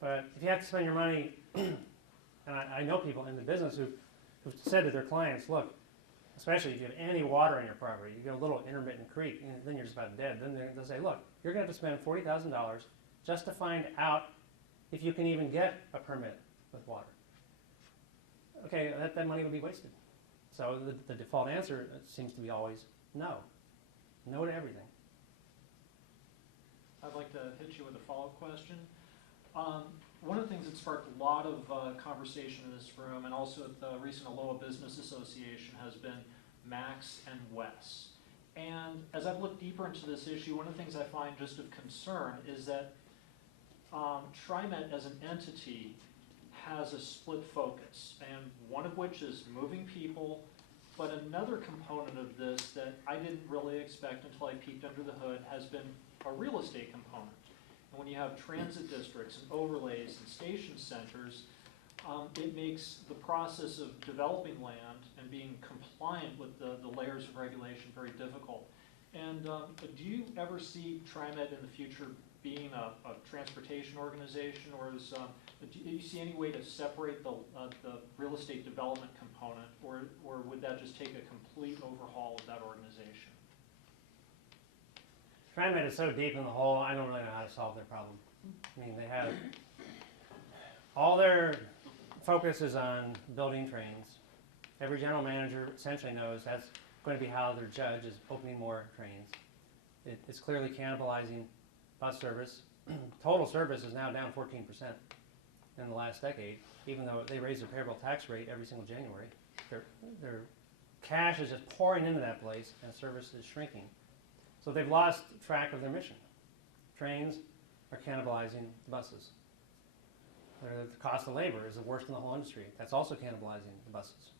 But if you have to spend your money, and I know people in the business who've said to their clients, look, especially if you have any water in your property, you get a little intermittent creek, and then you're just about dead. Then they'll say, look, you're going to have to spend $40,000 just to find out if you can even get a permit with water. Okay, that money will be wasted. So the default answer seems to be always no. No to everything. I'd like to hit you with a follow-up question. One of the things that sparked a lot of conversation in this room, and also at the recent Aloha Business Association, has been Max and Wes. And as I've looked deeper into this issue, one of the things I find just of concern is that TriMet as an entity has a split focus, and one of which is moving people, but another component of this that I didn't really expect until I peeked under the hood has been a real estate component. And when you have transit districts and overlays and station centers, it makes the process of developing land and being compliant with the layers of regulation very difficult. And do you ever see TriMet in the future being a transportation organization, or do you see any way to separate the real estate development component, or would that just take a complete overhaul of that organization? TriMet is so deep in the hole, I don't really know how to solve their problem. I mean, they have all their focus is on building trains. Every general manager essentially knows that's going to be how they're judged, is opening more trains. It's clearly cannibalizing bus service. Total service is now down 14% in the last decade, even though they raise their payroll tax rate every single January. Their cash is just pouring into that place, and service is shrinking. So they've lost track of their mission. Trains are cannibalizing the buses. The cost of labor is the worst in the whole industry. That's also cannibalizing the buses.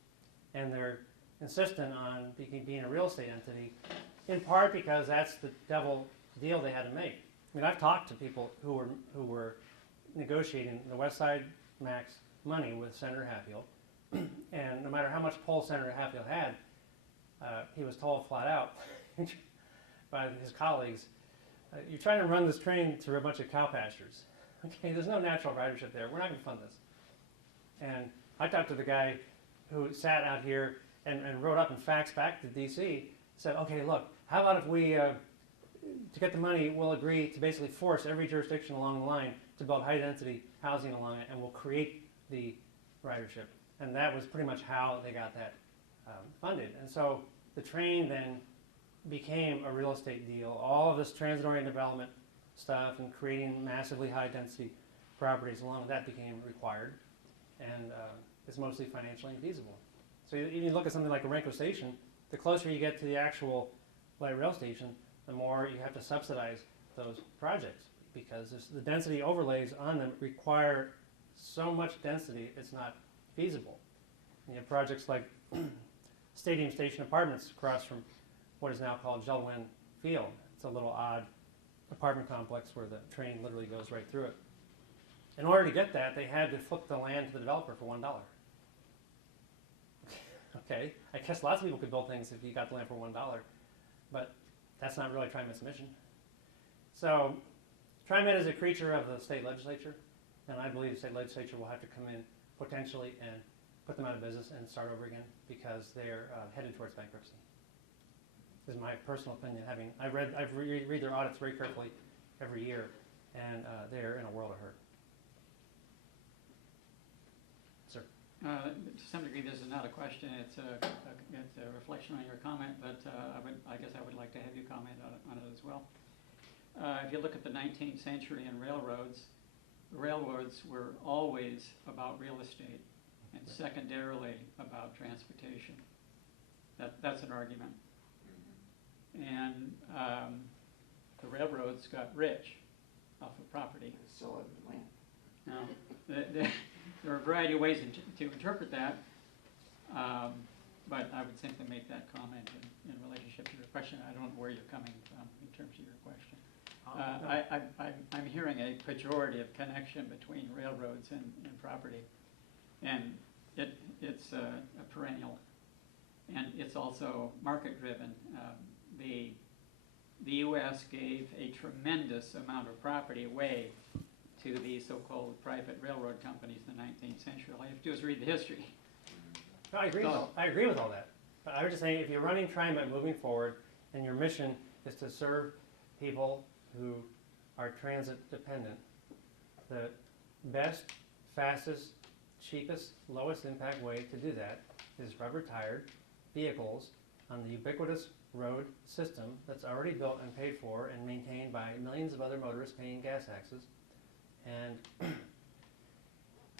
And they're insistent on being a real estate entity, in part because that's the devil deal they had to make. I mean, I've talked to people who were negotiating the West Side Max money with Senator Hatfield, and no matter how much pull Senator Hatfield had, he was told flat out by his colleagues, you're trying to run this train through a bunch of cow pastures. Okay, there's no natural ridership there. We're not going to fund this. And I talked to the guy who sat out here and wrote up and faxed back to DC, said, okay, look, how about if we, to get the money, we'll agree to basically force every jurisdiction along the line to build high-density housing along it, and we'll create the ridership. And that was pretty much how they got that funded. And so the train then became a real estate deal. All of this transit-oriented development stuff and creating massively high-density properties along with that became required, and it's mostly financially infeasible. So you look at something like a Renko station, the closer you get to the actual light rail station, the more you have to subsidize those projects, because the density overlays on them require so much density it's not feasible. You have projects like Stadium Station Apartments across from what is now called Jelwyn Field. It's a little odd apartment complex where the train literally goes right through it. In order to get that, they had to flip the land to the developer for $1. Okay, I guess lots of people could build things if you got the land for $1, but that's not really TriMet's mission. So TriMet is a creature of the state legislature, and I believe the state legislature will have to come in potentially and put them out of business and start over again, because they're headed towards bankruptcy. This is my personal opinion. I read their audits very carefully every year, and they're in a world of hurt. Sir. To some degree, this is not a question. It's a reflection on your comment, but I guess I would like to have you comment on it as well. If you look at the 19th century and railroads, the railroads were always about real estate and secondarily about transportation. That's an argument. And the railroads got rich off of property. Sell it in land. Now, there are a variety of ways to interpret that, but I would simply make that comment in relationship to your question. I don't know where you're coming from in terms of your question. I'm hearing a pejorative connection between railroads and property, and it's a perennial, and it's also market-driven. The U.S. gave a tremendous amount of property away to the so-called private railroad companies in the 19th century. All you have to do is read the history. No, I agree with all that. But I was just saying, if you're running TriMet moving forward, and your mission is to serve people who are transit dependent, the best, fastest, cheapest, lowest impact way to do that is rubber-tired vehicles on the ubiquitous road system that's already built and paid for and maintained by millions of other motorists paying gas taxes. And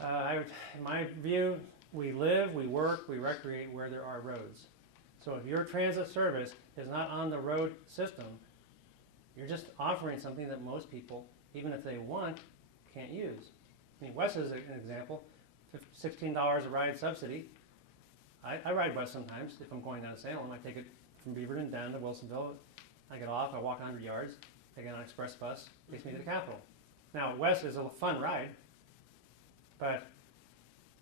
in my view, we live, we work, we recreate where there are roads. So if your transit service is not on the road system, you're just offering something that most people, even if they want, can't use. I mean, West is an example. $16 a ride subsidy. I ride West sometimes if I'm going down to Salem. I take it from Beaverton down to Wilsonville. I get off, I walk 100 yards, I get on an express bus, takes me to the Capitol. Now, West is a fun ride, but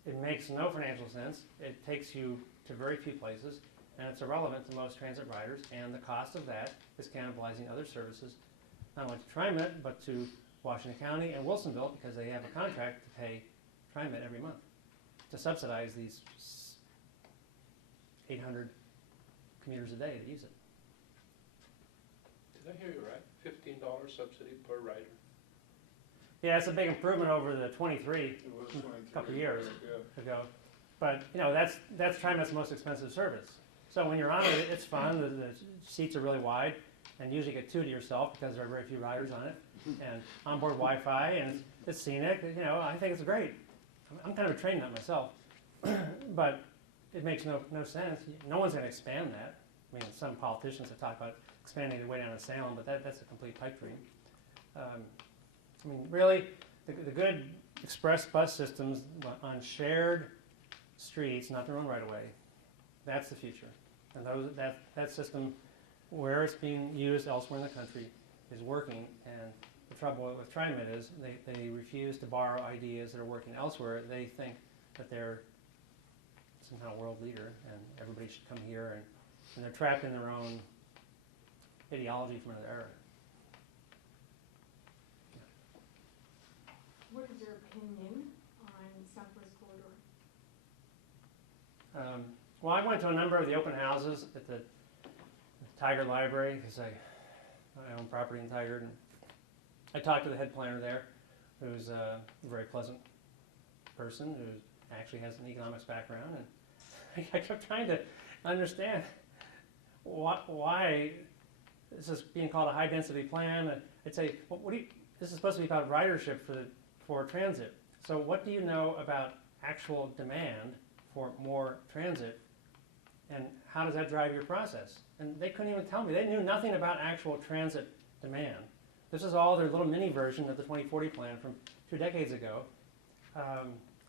it makes no financial sense. It takes you to very few places, and it's irrelevant to most transit riders, and the cost of that is cannibalizing other services, not only to TriMet, but to Washington County and Wilsonville, because they have a contract to pay TriMet every month to subsidize these 800 commuters a day that use it. Did I hear you right? $15 subsidy per rider? Yeah, it's a big improvement over the 23 It was 23. a couple of years Yeah. ago. But you know, that's TriMet's most expensive service. So when you're on it, it's fun. The seats are really wide, and you usually get two to yourself because there are very few riders on it, and onboard Wi-Fi, and it's scenic. You know, I think it's great. I'm kind of a train nut myself, but it makes no sense. No one's going to expand that. I mean, some politicians have talked about expanding it way down to Salem, but that's a complete pipe dream. I mean, really, the good express bus systems on shared streets, not their own right of way, that's the future. And that system, where it's being used elsewhere in the country, is working. And the trouble with TriMet is they refuse to borrow ideas that are working elsewhere. They think that they're somehow world leader and everybody should come here, and they're trapped in their own ideology from another era. What is your opinion on Southwest Corridor? Well, I went to a number of the open houses at the Tiger Library because I own property in Tiger, and I talked to the head planner there, who's a very pleasant person who actually has an economics background, and I kept trying to understand why this is being called a high-density plan. I'd say, well, this is supposed to be about ridership for transit. So what do you know about actual demand for more transit, and how does that drive your process? And they couldn't even tell me. They knew nothing about actual transit demand. This is all their little mini version of the 2040 plan from 2 decades ago.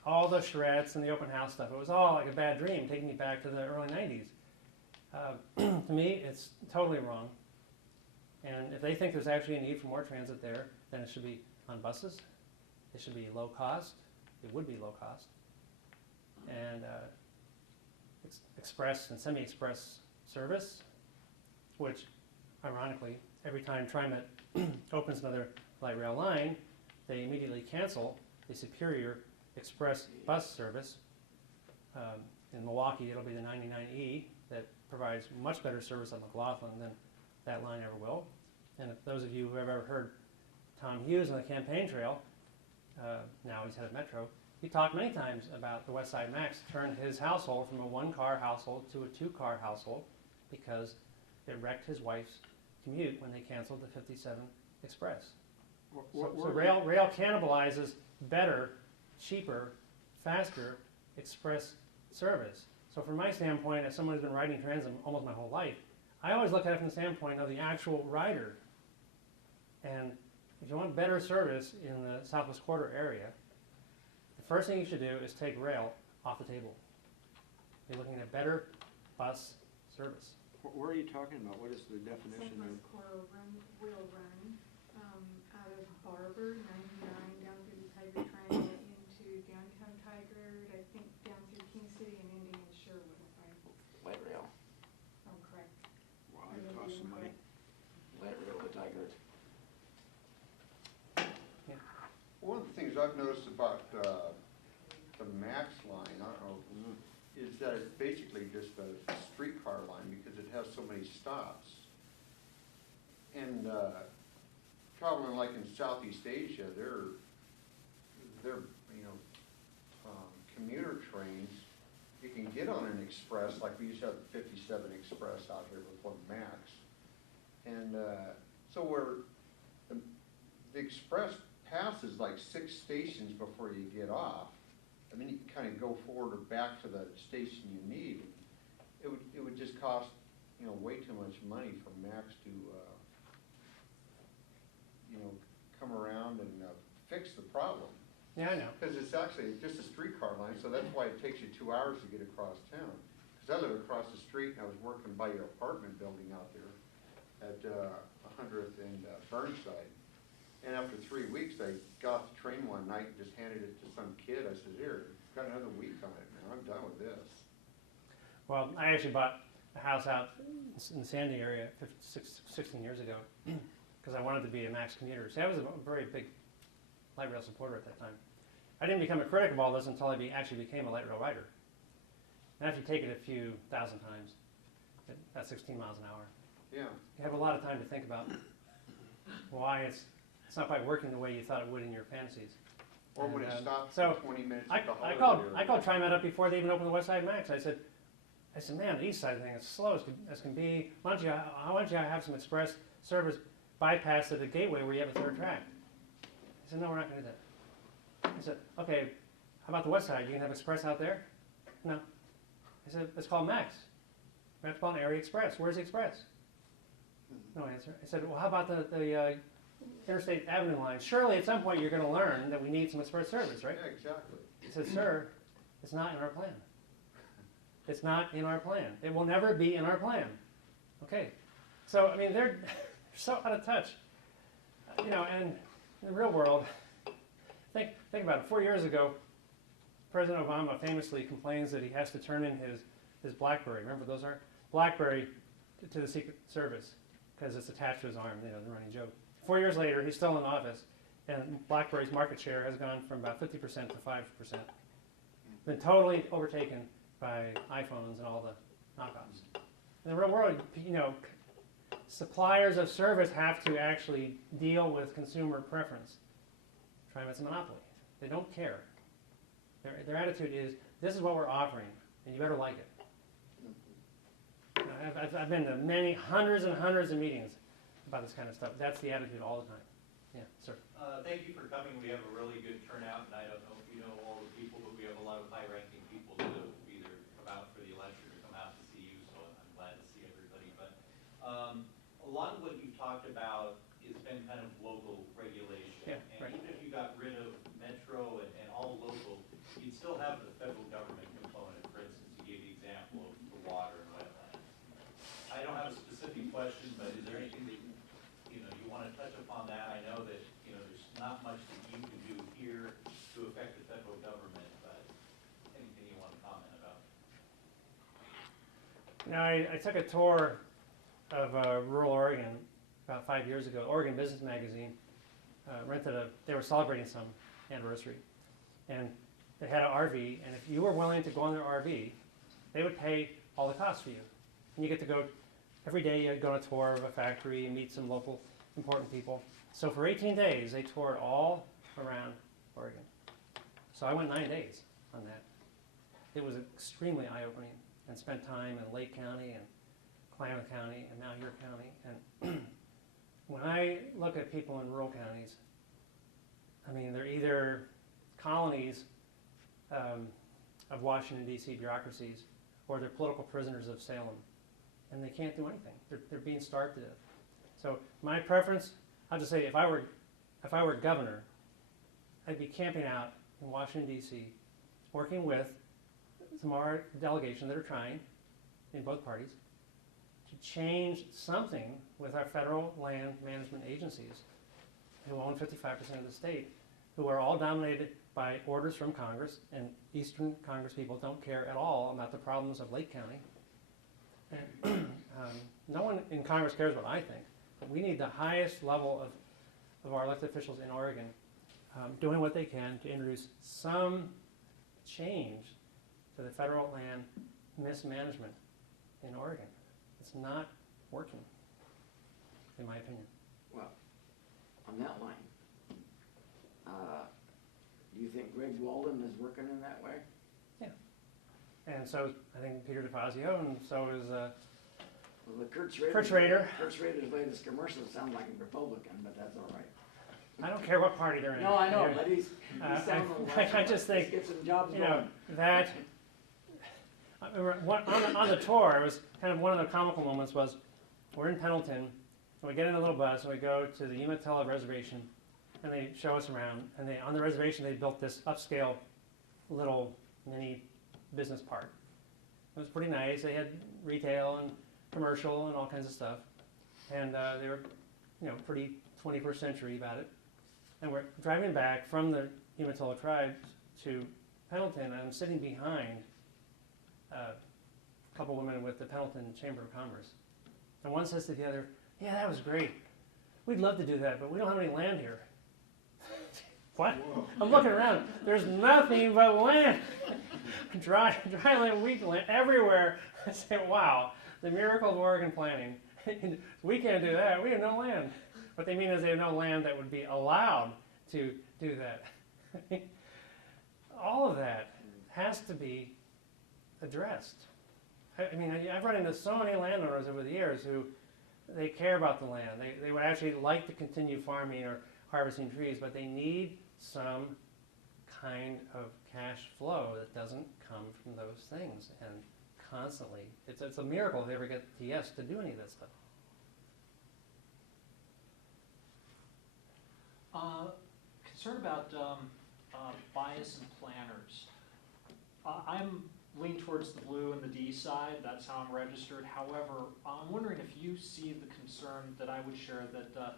All the charrettes and the open house stuff, it was all like a bad dream, taking me back to the early 90s. To me, it's totally wrong. And if they think there's actually a need for more transit there, then it should be on buses. It should be low cost. It would be low cost. And express and semi-express service, which, ironically, every time TriMet opens another light rail line, they immediately cancel the superior express bus service. In Milwaukee, it'll be the 99E that provides much better service on McLaughlin than that line ever will. And if those of you who have ever heard Tom Hughes on the campaign trail, now he's head of Metro, he talked many times about the West Side Max turned his household from a one-car household to a two-car household because it wrecked his wife's commute when they canceled the 57 Express. So rail cannibalizes better, cheaper, faster express service. So from my standpoint, as someone who's been riding transit almost my whole life, I always look at it from the standpoint of the actual rider. And if you want better service in the Southwest Corridor area, the first thing you should do is take rail off the table. You're looking at better bus service. Where are you talking about? What is the definition of? Southwest Corridor will run, out of Barber, 99, down through the Tiger Triangle into downtown Tigard, I think down through King City and ending in Sherwood, if Light rail, I'm correct. Wow, it costs some money. light rail to Tigard. One of the things I've noticed about the MAX line, I don't know, is that it's basically just a streetcar line because it has so many stops. And traveling like in Southeast Asia, they're commuter trains. You can get on an express, like we used to have the 57 Express out here before the MAX. And so the express passes like 6 stations before you get off. And then you can kind of go forward or back to the station you need. It would just cost, way too much money for Max to, come around and fix the problem. Yeah, I know. Because it's actually just a streetcar line, so that's why it takes you 2 hours to get across town. Because I live across the street and I was working by your apartment building out there at 100th and Burnside. And after 3 weeks, I got off the train one night and just handed it to some kid. I said, here, got another week on it now, I'm done with this. Well, I actually bought a house out in the Sandy area 16 years ago because I wanted to be a MAX commuter. See, I was a very big light rail supporter at that time. I didn't become a critic of all this until I actually became a light rail rider. And after you take it a few thousand times, at about 16 miles an hour, Yeah. you have a lot of time to think about why it's not quite working the way you thought it would in your fantasies. Or when it And, stops so for 20 minutes I at the I holiday. called TriMet up before they even opened the West Side Max. I said, man, the East Side thing is slow as can be. Why don't you have some express service bypass at the gateway where you have a third track? I said, no, we're not going to do that. I said, okay, how about the West Side? You can have express out there? No. I said, it's called Max. Metropolitan Area Express. Where's the express? No answer. I said, well, how about the Interstate Avenue line? Surely at some point you're going to learn that we need some express service, right? Yeah, exactly. He said, sir, it's not in our plan. It's not in our plan. It will never be in our plan. Okay. So, I mean, they're so out of touch. And in the real world, think about it. 4 years ago, President Obama famously complains that he has to turn in his BlackBerry. Remember what those are? BlackBerry to the Secret Service because it's attached to his arm, the running joke. 4 years later, he's still in office, and BlackBerry's market share has gone from about 50% to 5%. Been totally overtaken by iPhones and all the knockoffs. In the real world, suppliers of service have to actually deal with consumer preference. TriMet's a monopoly. They don't care. Their attitude is, this is what we're offering, and you better like it. I've been to hundreds and hundreds of meetings about this kind of stuff. That's the attitude all the time. Yeah, sir. Thank you for coming. We have a really good turnout, and I don't know if you know all the people, but we have a lot of high-ranking people that have either come out for the election or come out to see you, so I'm glad to see everybody. But a lot of what you've talked about has been kind of local regulation. Yeah, and right. even if you got rid of Metro and all local, you'd still have the federal government component. For instance, you gave the example of the water and wetlands. I don't have a specific question, but is there anything that you want to touch upon that? I know that there's not much that you can do here to affect the federal government, but anything you want to comment about? I took a tour of rural Oregon about 5 years ago. Oregon Business Magazine they were celebrating some anniversary, and they had an RV, and if you were willing to go on their RV, they would pay all the costs for you. And you get to go, every day you go on a tour of a factory and meet some local important people. So for 18 days, they toured all around Oregon. So I went 9 days on that. It was extremely eye-opening, and spent time in Lake County and Klamath County and now your county. And when I look at people in rural counties, I mean, they're either colonies of Washington, D.C. bureaucracies, or they're political prisoners of Salem, and they can't do anything. They're being starved to death. So my preference, I'll just say, if I were if I were governor, I'd be camping out in Washington, D.C., working with some of our delegation that are trying, in both parties, to change something with our federal land management agencies who own 55% of the state, who are all dominated by orders from Congress, and Eastern Congress people don't care at all about the problems of Lake County. And, no one in Congress cares what I think, but we need the highest level of our elected officials in Oregon doing what they can to introduce some change to the federal land mismanagement in Oregon. It's not working, in my opinion. Well, on that line, do you think Greg Walden is working in that way? Yeah. And so I think Peter DeFazio, and so is Well, the Kurt Schrader. Kurt Schrader. Kurt Schrader's latest commercials sound like a Republican, but that's all right. I don't care what party they're in. No, I know, They're- but he's sounding I just think, let's get some jobs you going. know, that, I remember on the tour, it was kind of one of the comical moments was, we're in Pendleton, and we get in a little bus, and we go to the Umatilla Reservation, and they show us around, and on the reservation, they built this upscale little mini business park. It was pretty nice. They had retail and commercial and all kinds of stuff, and they were, you know, pretty 21st century about it. And we're driving back from the Umatilla tribe to Pendleton, and I'm sitting behind a couple women with the Pendleton Chamber of Commerce. And one says to the other, yeah, that was great. We'd love to do that, but we don't have any land here. What? I'm looking around. There's nothing but land. dry land, wheat land, everywhere. I say, wow, the miracle of Oregon planning. We can't do that. We have no land. What they mean is they have no land that would be allowed to do that. All of that has to be addressed. I mean, I've run into so many landowners over the years who they care about the land. They would actually like to continue farming or harvesting trees, but they need some kind of cash flow that doesn't come from those things. And constantly, it's a miracle if they ever get TS to do any of that stuff. Concerned about bias in planners. I'm lean towards the blue and the D side. That's how I'm registered. However, I'm wondering if you see the concern that I would share that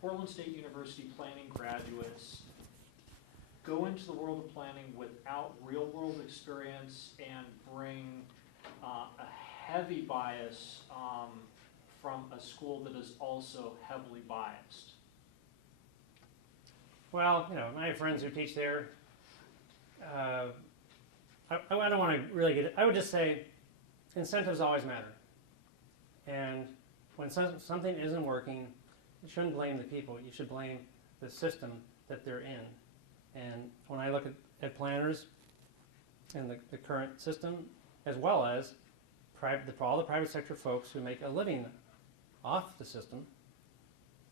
Portland State University planning graduates go into the world of planning without real-world experience and bring a heavy bias from a school that is also heavily biased. Well, you know, I have friends who teach there. I don't want to really get it. I would just say incentives always matter. And when something isn't working, you shouldn't blame the people. You should blame the system that they're in. And when I look at planners and the current system, as well as all the private sector folks who make a living off the system,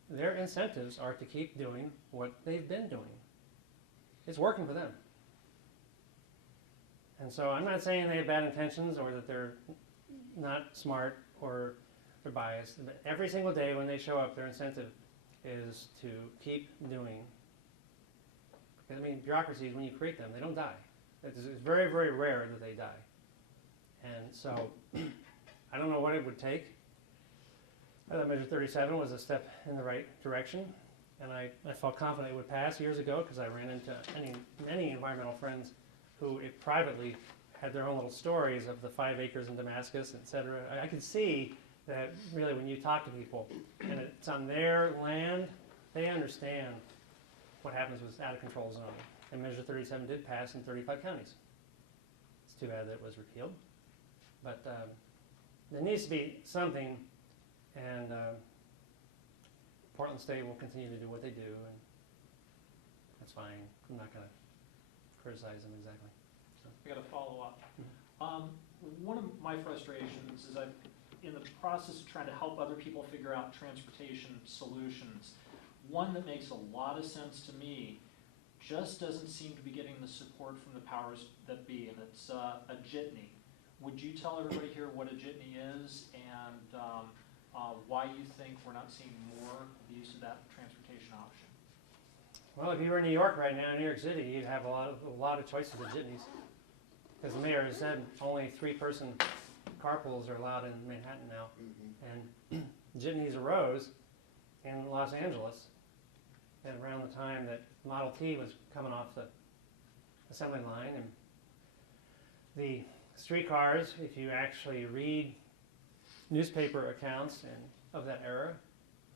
their incentives are to keep doing what they've been doing. It's working for them. And so I'm not saying they have bad intentions or that they're not smart or they're biased. But every single day when they show up, their incentive is to keep doing. Because, I mean, bureaucracies, when you create them, they don't die. It's very, very rare that they die. And so I don't know what it would take. I thought Measure 37 was a step in the right direction, and I felt confident it would pass years ago because I ran into many environmental friends who privately had their own little stories of the 5 acres in Damascus, et cetera. I could see that really when you talk to people and it's on their land, they understand what happens with out-of-control zoning. And Measure 37 did pass in 35 counties. It's too bad that it was repealed. But there needs to be something. And Portland State will continue to do what they do, and that's fine. I'm not going to criticize them exactly. So. I got to follow up. One of my frustrations is in the process of trying to help other people figure out transportation solutions, one that makes a lot of sense to me just doesn't seem to be getting the support from the powers that be, and it's a jitney. Would you tell everybody here what a jitney is and why you think we're not seeing more use of that transportation option? Well, if you were in New York right now, New York City, you'd have a lot of choices of jitneys. Because the mayor has said only 3-person carpools are allowed in Manhattan now. And jitneys arose in Los Angeles at around the time that Model T was coming off the assembly line. And the streetcars, if you actually read newspaper accounts of that era,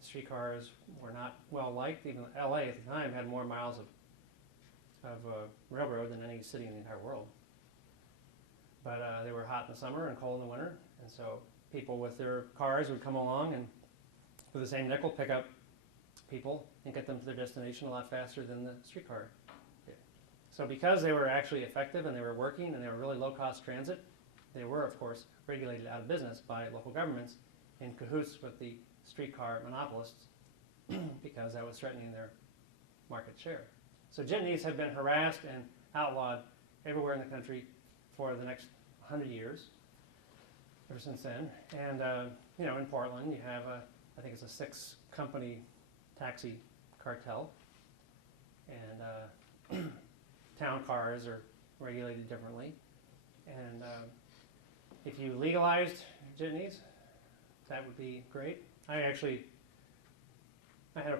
streetcars were not well liked. Even LA at the time had more miles of railroad than any city in the entire world. But they were hot in the summer and cold in the winter, and so people with their cars would come along and with the same nickel pick up people and get them to their destination a lot faster than the streetcar did. So because they were actually effective and they were working and they were really low-cost transit, they were, of course, regulated out of business by local governments in cahoots with the streetcar monopolists because that was threatening their market share. So jitneys have been harassed and outlawed everywhere in the country for the next 100 years, ever since then. And in Portland, you have I think it's a 6-company taxi cartel, and town cars are regulated differently. And if you legalized jitneys, that would be great. I had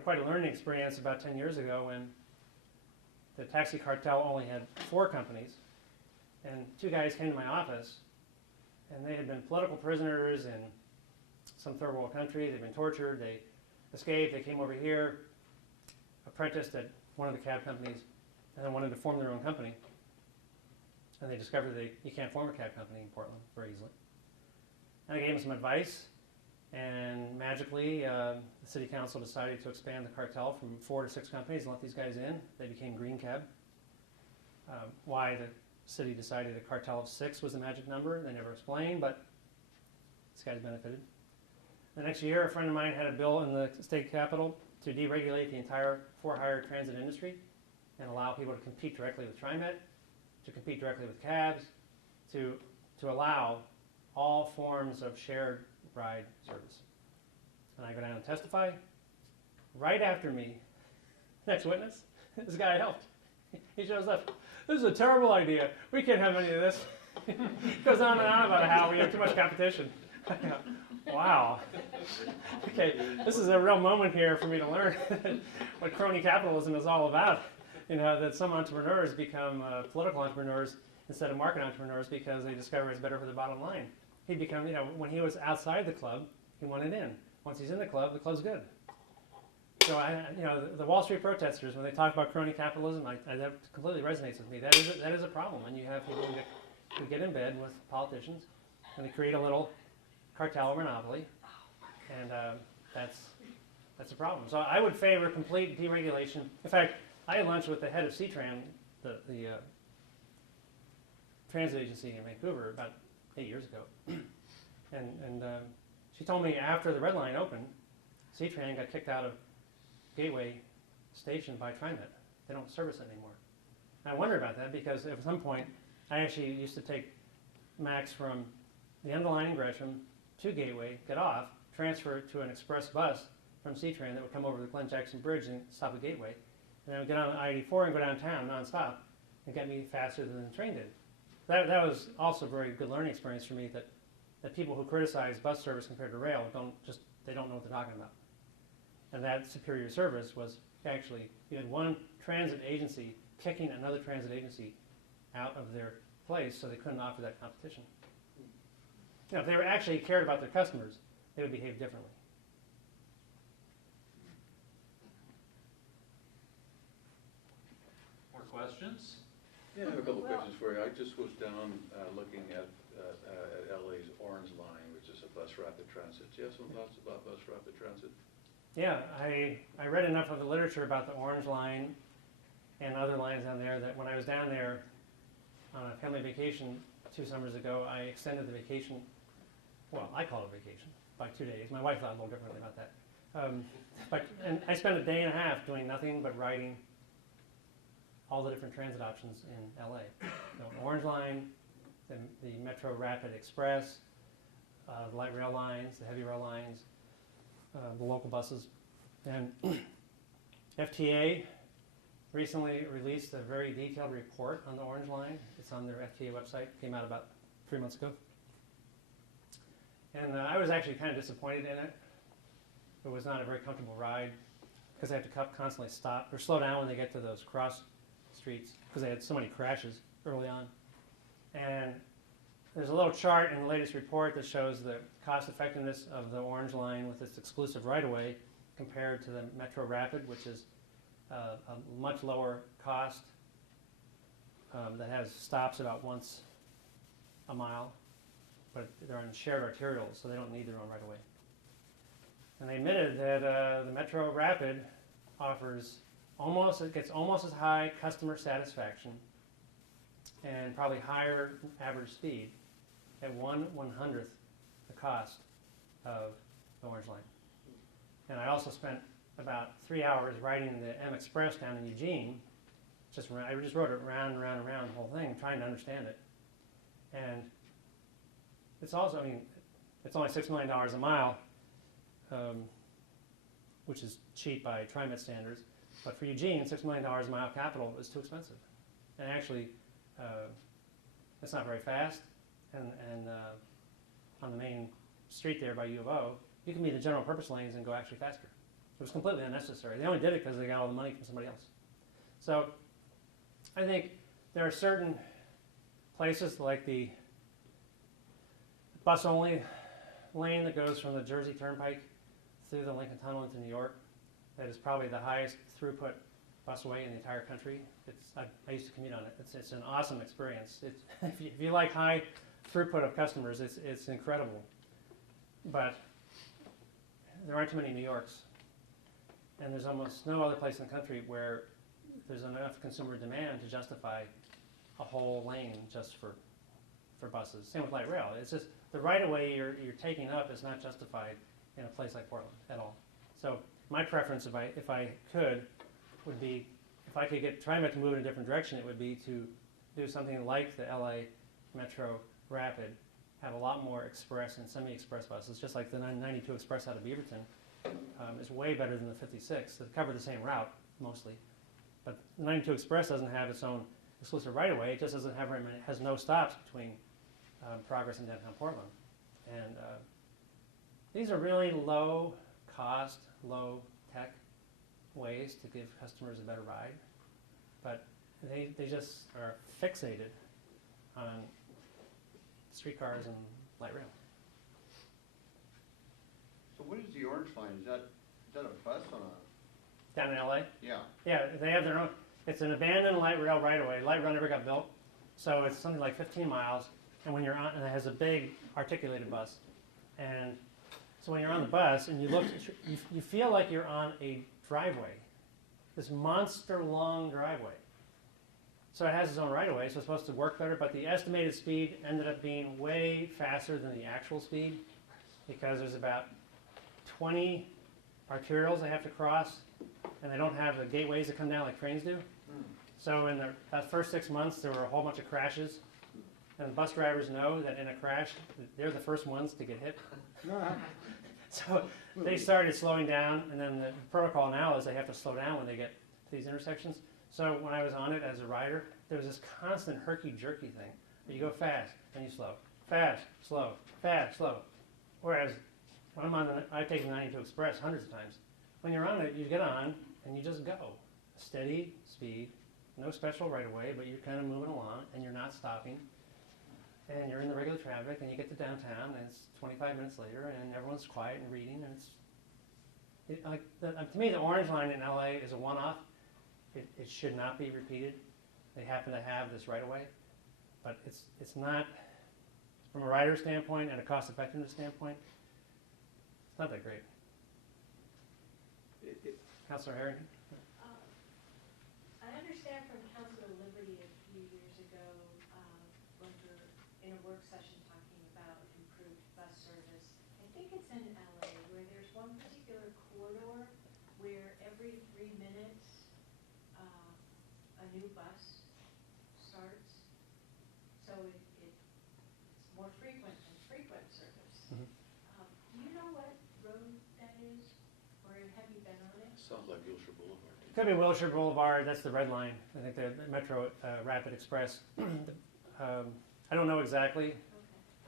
quite a learning experience about 10 years ago when the taxi cartel only had 4 companies, and 2 guys came to my office, and they had been political prisoners in some third world country. They'd been tortured. They escaped. They came over here, apprenticed at one of the cab companies, and then wanted to form their own company. And they discovered that you can't form a cab company in Portland very easily. And I gave them some advice, and magically the city council decided to expand the cartel from 4 to 6 companies and let these guys in. They became Green Cab. Why the city decided a cartel of 6 was the magic number, they never explained, but this guy's benefited. The next year, a friend of mine had a bill in the state capitol to deregulate the entire for-hire transit industry and allow people to compete directly with TriMet, to compete directly with cabs, to allow all forms of shared ride service. And I go down and testify. Right after me, next witness, this guy helped. He shows up. This is a terrible idea. We can't have any of this. Goes on and on about how we have too much competition. Wow. Okay, this is a real moment here for me to learn what crony capitalism is all about. That some entrepreneurs become political entrepreneurs instead of market entrepreneurs because they discover it's better for the bottom line. He become, when he was outside the club, he wanted in. Once he's in the club's good. So the Wall Street protesters, when they talk about crony capitalism, that completely resonates with me. That is a problem. And you have people who get in bed with politicians, and they create a little cartel or monopoly, and that's a problem. So I would favor complete deregulation. In fact, I had lunch with the head of C-Tran, the transit agency in Vancouver, about 8 years ago, and she told me after the Red Line opened, C-Tran got kicked out of Gateway Station by TriMet. They don't service it anymore. And I wonder about that because at some point, I actually used to take Max from the end of the line in Gresham to Gateway, get off, transfer it to an express bus from C-Tran that would come over the Glen Jackson Bridge and stop at Gateway, and then would get on I-84 and go downtown nonstop and get me faster than the train did. That was also a very good learning experience for me that people who criticize bus service compared to rail they don't know what they're talking about. And that superior service was actually, you had one transit agency kicking another transit agency out of their place so they couldn't offer that competition. If they were actually cared about their customers, they would behave differently. More questions? Yeah, I have a couple of questions for you. I just was down looking at LA's Orange Line, which is a bus rapid transit. Do you have some thoughts about bus rapid transit? Yeah, I read enough of the literature about the Orange Line and other lines down there that when I was down there on a family vacation 2 summers ago, I extended the vacation, well, I call it vacation, by 2 days. My wife thought a little differently about that. And I spent a day and a half doing nothing but riding all the different transit options in LA. The Orange Line, the Metro Rapid Express, the light rail lines, the heavy rail lines, the local buses. And FTA recently released a very detailed report on the Orange Line. It's on their FTA website. Came out about 3 months ago. And I was actually kind of disappointed in it. It was not a very comfortable ride because they have to constantly stop or slow down when they get to those cross streets because they had so many crashes early on. And there's a little chart in the latest report that shows the cost effectiveness of the Orange Line with its exclusive right-of-way compared to the Metro Rapid, which is a much lower cost that has stops about once a mile, but they're on shared arterials, so they don't need their own right-of-way. And they admitted that the Metro Rapid gets almost as high customer satisfaction and probably higher average speed at 1/100th the cost of the Orange Line. And I also spent about 3 hours riding the M Express down in Eugene. I just rode it round and round and round the whole thing, trying to understand it. And it's also, I mean, it's only $6 million a mile, which is cheap by TriMet standards. But for Eugene, $6 million a mile capital is too expensive. And actually, it's not very fast. And on the main street there by U of O, you can be in the general purpose lanes and go actually faster. It was completely unnecessary. They only did it because they got all the money from somebody else. So I think there are certain places like the bus-only lane that goes from the Jersey Turnpike through the Lincoln Tunnel into New York that is probably the highest throughput busway in the entire country. I used to commute on it. It's an awesome experience. If you like high throughput of customers, it's incredible. But there aren't too many New Yorks. And there's almost no other place in the country where there's enough consumer demand to justify a whole lane just for buses. Same with light rail. It's just the right-of-way you're taking up is not justified in a place like Portland at all. So my preference, if I could, would be, if I could get TriMet to move in a different direction, it would be to do something like the LA Metro Rapid, have a lot more express and semi-express buses, just like the 92 Express out of Beaverton is way better than the 56 that cover the same route mostly. But the 92 Express doesn't have its own exclusive right-of-way. It just doesn't have very many, has no stops between Progress and downtown Portland. And these are really low-cost, low-tech ways to give customers a better ride. But they just are fixated on streetcars and light rail. So what is the Orange Line? Is that a bus on a? Down in LA? Yeah. Yeah, they have their own. It's an abandoned light rail right-of-way. Light rail never got built, so it's something like 15 miles. And when you're on, and it has a big articulated bus, and so when you're on the bus and you look, you feel like you're on a driveway, this monster-long driveway. So it has its own right-of-way, so it's supposed to work better. But the estimated speed ended up being way faster than the actual speed because there's about 20 arterials they have to cross, and they don't have the gateways that come down like trains do. So in the first 6 months, there were a whole bunch of crashes. And the bus drivers know that in a crash, they're the first ones to get hit. So they started slowing down, and then the protocol now is they have to slow down when they get to these intersections. So when I was on it as a rider, there was this constant herky-jerky thing. Where you go fast, and you slow. Fast, slow, fast, slow. Whereas when I'm on I've taken the 92 Express hundreds of times. When you're on it, you get on, and you just go. Steady speed, no special right-of-way, but you're kind of moving along, and you're not stopping. And you're in the regular traffic, and you get to downtown, and it's 25 minutes later, and everyone's quiet and reading, and to me, the Orange Line in LA is a one-off. It should not be repeated. They happen to have this right-of-way, but it's not, from a rider standpoint and a cost-effectiveness standpoint, it's not that great. Councilor Harrington? I understand from Councilor Liberty a few years ago, when we were in a work session talking about improved bus service. I think it's in LA where there's one particular corridor where every 3 minutes a new bus starts. So it's more frequent than frequent service. Mm-hmm. Do you know what road that is? Or have you been on it? Sounds like Wilshire Boulevard to Could be Wilshire Boulevard, that's the red line. I think the Metro Rapid Express. I don't know exactly. Okay.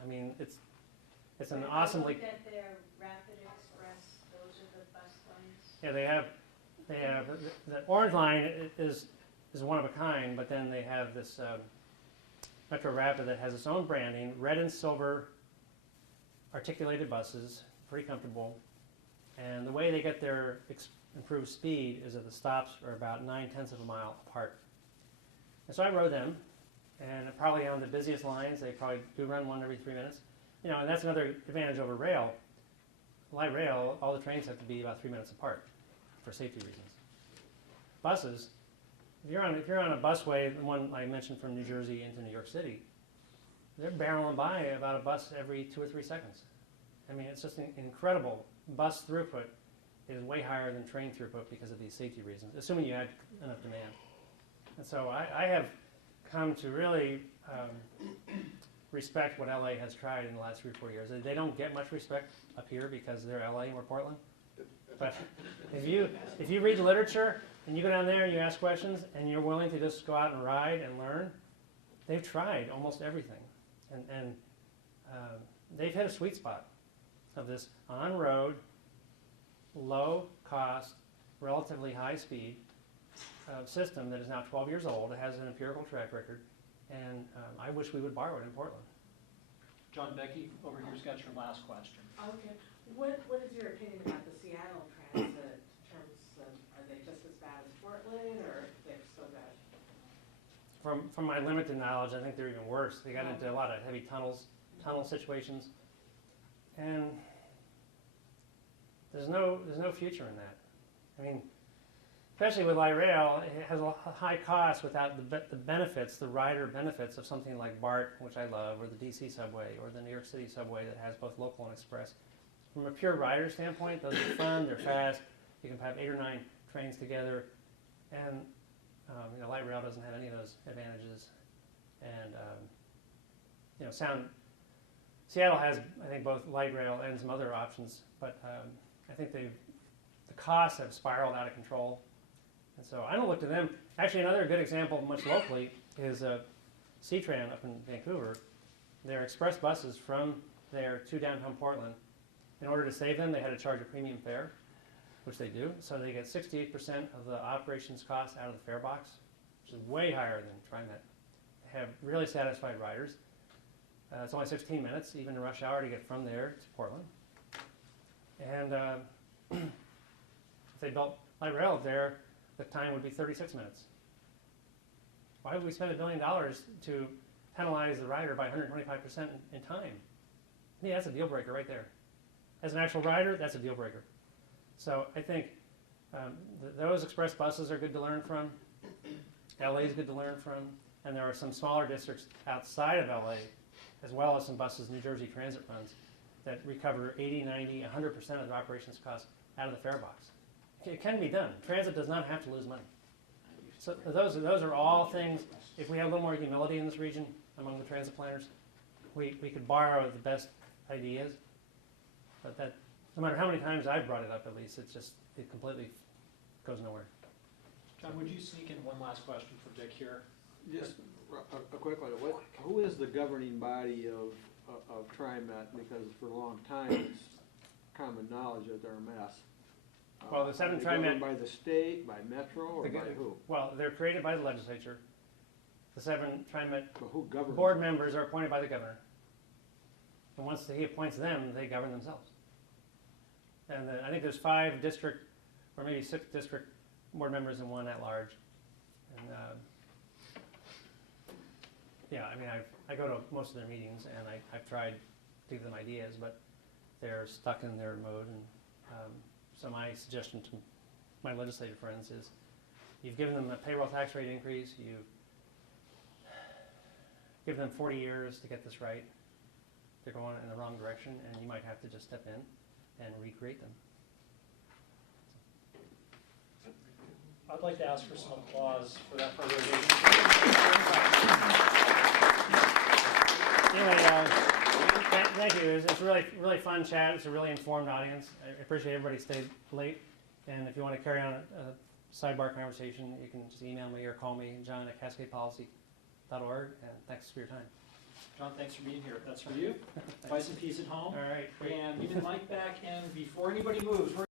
I mean, it's But an if I awesomely, look at their Rapid Express, those are the bus lines. yeah, they have, the orange line is one of a kind, but then they have this Metro Rapid that has its own branding, red and silver articulated buses, pretty comfortable. And the way they get their improved speed is that the stops are about 9/10 of a mile apart. And so I rode them, and probably on the busiest lines, they probably do run one every 3 minutes. You know, and that's another advantage over rail. Light rail, all the trains have to be about 3 minutes apart for safety reasons. Buses, if you're on a busway, the one I mentioned from New Jersey into New York City, they're barreling by about a bus every 2 or 3 seconds. I mean, it's just incredible. Bus throughput is way higher than train throughput because of these safety reasons, assuming you had enough demand. And so I have come to really respect what LA has tried in the last 3 or 4 years. They don't get much respect up here because they're LA and we're Portland. But if you read the literature and you go down there and you ask questions and you're willing to just go out and ride and learn, they've tried almost everything. And they've hit a sweet spot of this on-road, low-cost, relatively high-speed system that is now 12 years old. It has an empirical track record, and I wish we would borrow it in Portland. John Becky, over here's got your last question. Okay. What is your opinion about the Seattle transit in terms of, are they just as bad as Portland, or they're so bad? From my limited knowledge, I think they're even worse. They got into a lot of heavy tunnel situations, and there's no future in that. I mean, especially with light rail, it has a high cost without the benefits, the rider benefits of something like BART, which I love, or the DC subway, or the New York City subway that has both local and express. From a pure rider standpoint, those are fun, they're fast, you can have 8 or 9 trains together, and light rail doesn't have any of those advantages. And Seattle has, I think, both light rail and some other options, but I think the costs have spiraled out of control. And so I don't look to them. Actually, another good example, much locally, is C-Tran up in Vancouver. Their express buses from there to downtown Portland, in order to save them, they had to charge a premium fare, which they do. So they get 68% of the operations cost out of the fare box, which is way higher than TriMet. They have really satisfied riders. It's only 16 minutes, even in rush hour, to get from there to Portland. And if they built light rail there, the time would be 36 minutes. Why would we spend $1 billion to penalize the rider by 125% in time? Yeah, that's a deal breaker right there. As an actual rider, that's a deal breaker. So I think those express buses are good to learn from. LA is good to learn from. And there are some smaller districts outside of LA, as well as some buses New Jersey Transit runs, that recover 80, 90, 100% of their operations costs out of the fare box. It can be done. Transit does not have to lose money. So those are all things, if we have a little more humility in this region among the transit planners, we could borrow the best ideas, but that, no matter how many times I've brought it up, at least, it completely goes nowhere. John, would you sneak in one last question for Dick here? Just a quick one. Who is the governing body of TriMet? Because for a long time, it's common knowledge that they're a mess. Well, the 7 are they TriMet... governed by the state, by Metro, or by who? Well, they're created by the legislature. The 7 TriMet who governs board members are appointed by the governor. And once he appoints them, they govern themselves. And I think there's 5 district, or maybe 6 district board members and 1 at large. And yeah, I mean, I go to most of their meetings, and I've tried to give them ideas, but they're stuck in their mode. And so my suggestion to my legislative friends is, you've given them a payroll tax rate increase, you give them 40 years to get this right. They're going in the wrong direction, and you might have to just step in and recreate them. I'd like to ask for some applause for that part of the meeting. Anyway, thank you. It's a really fun chat. It's a really informed audience. I appreciate everybody stayed late. And if you want to carry on sidebar conversation, you can just email me or call me, john@cascadepolicy.org, and thanks for your time. John, thanks for being here. That's for you. Buy some peas at home. All right, great. And give me the mic back, and before anybody moves, we're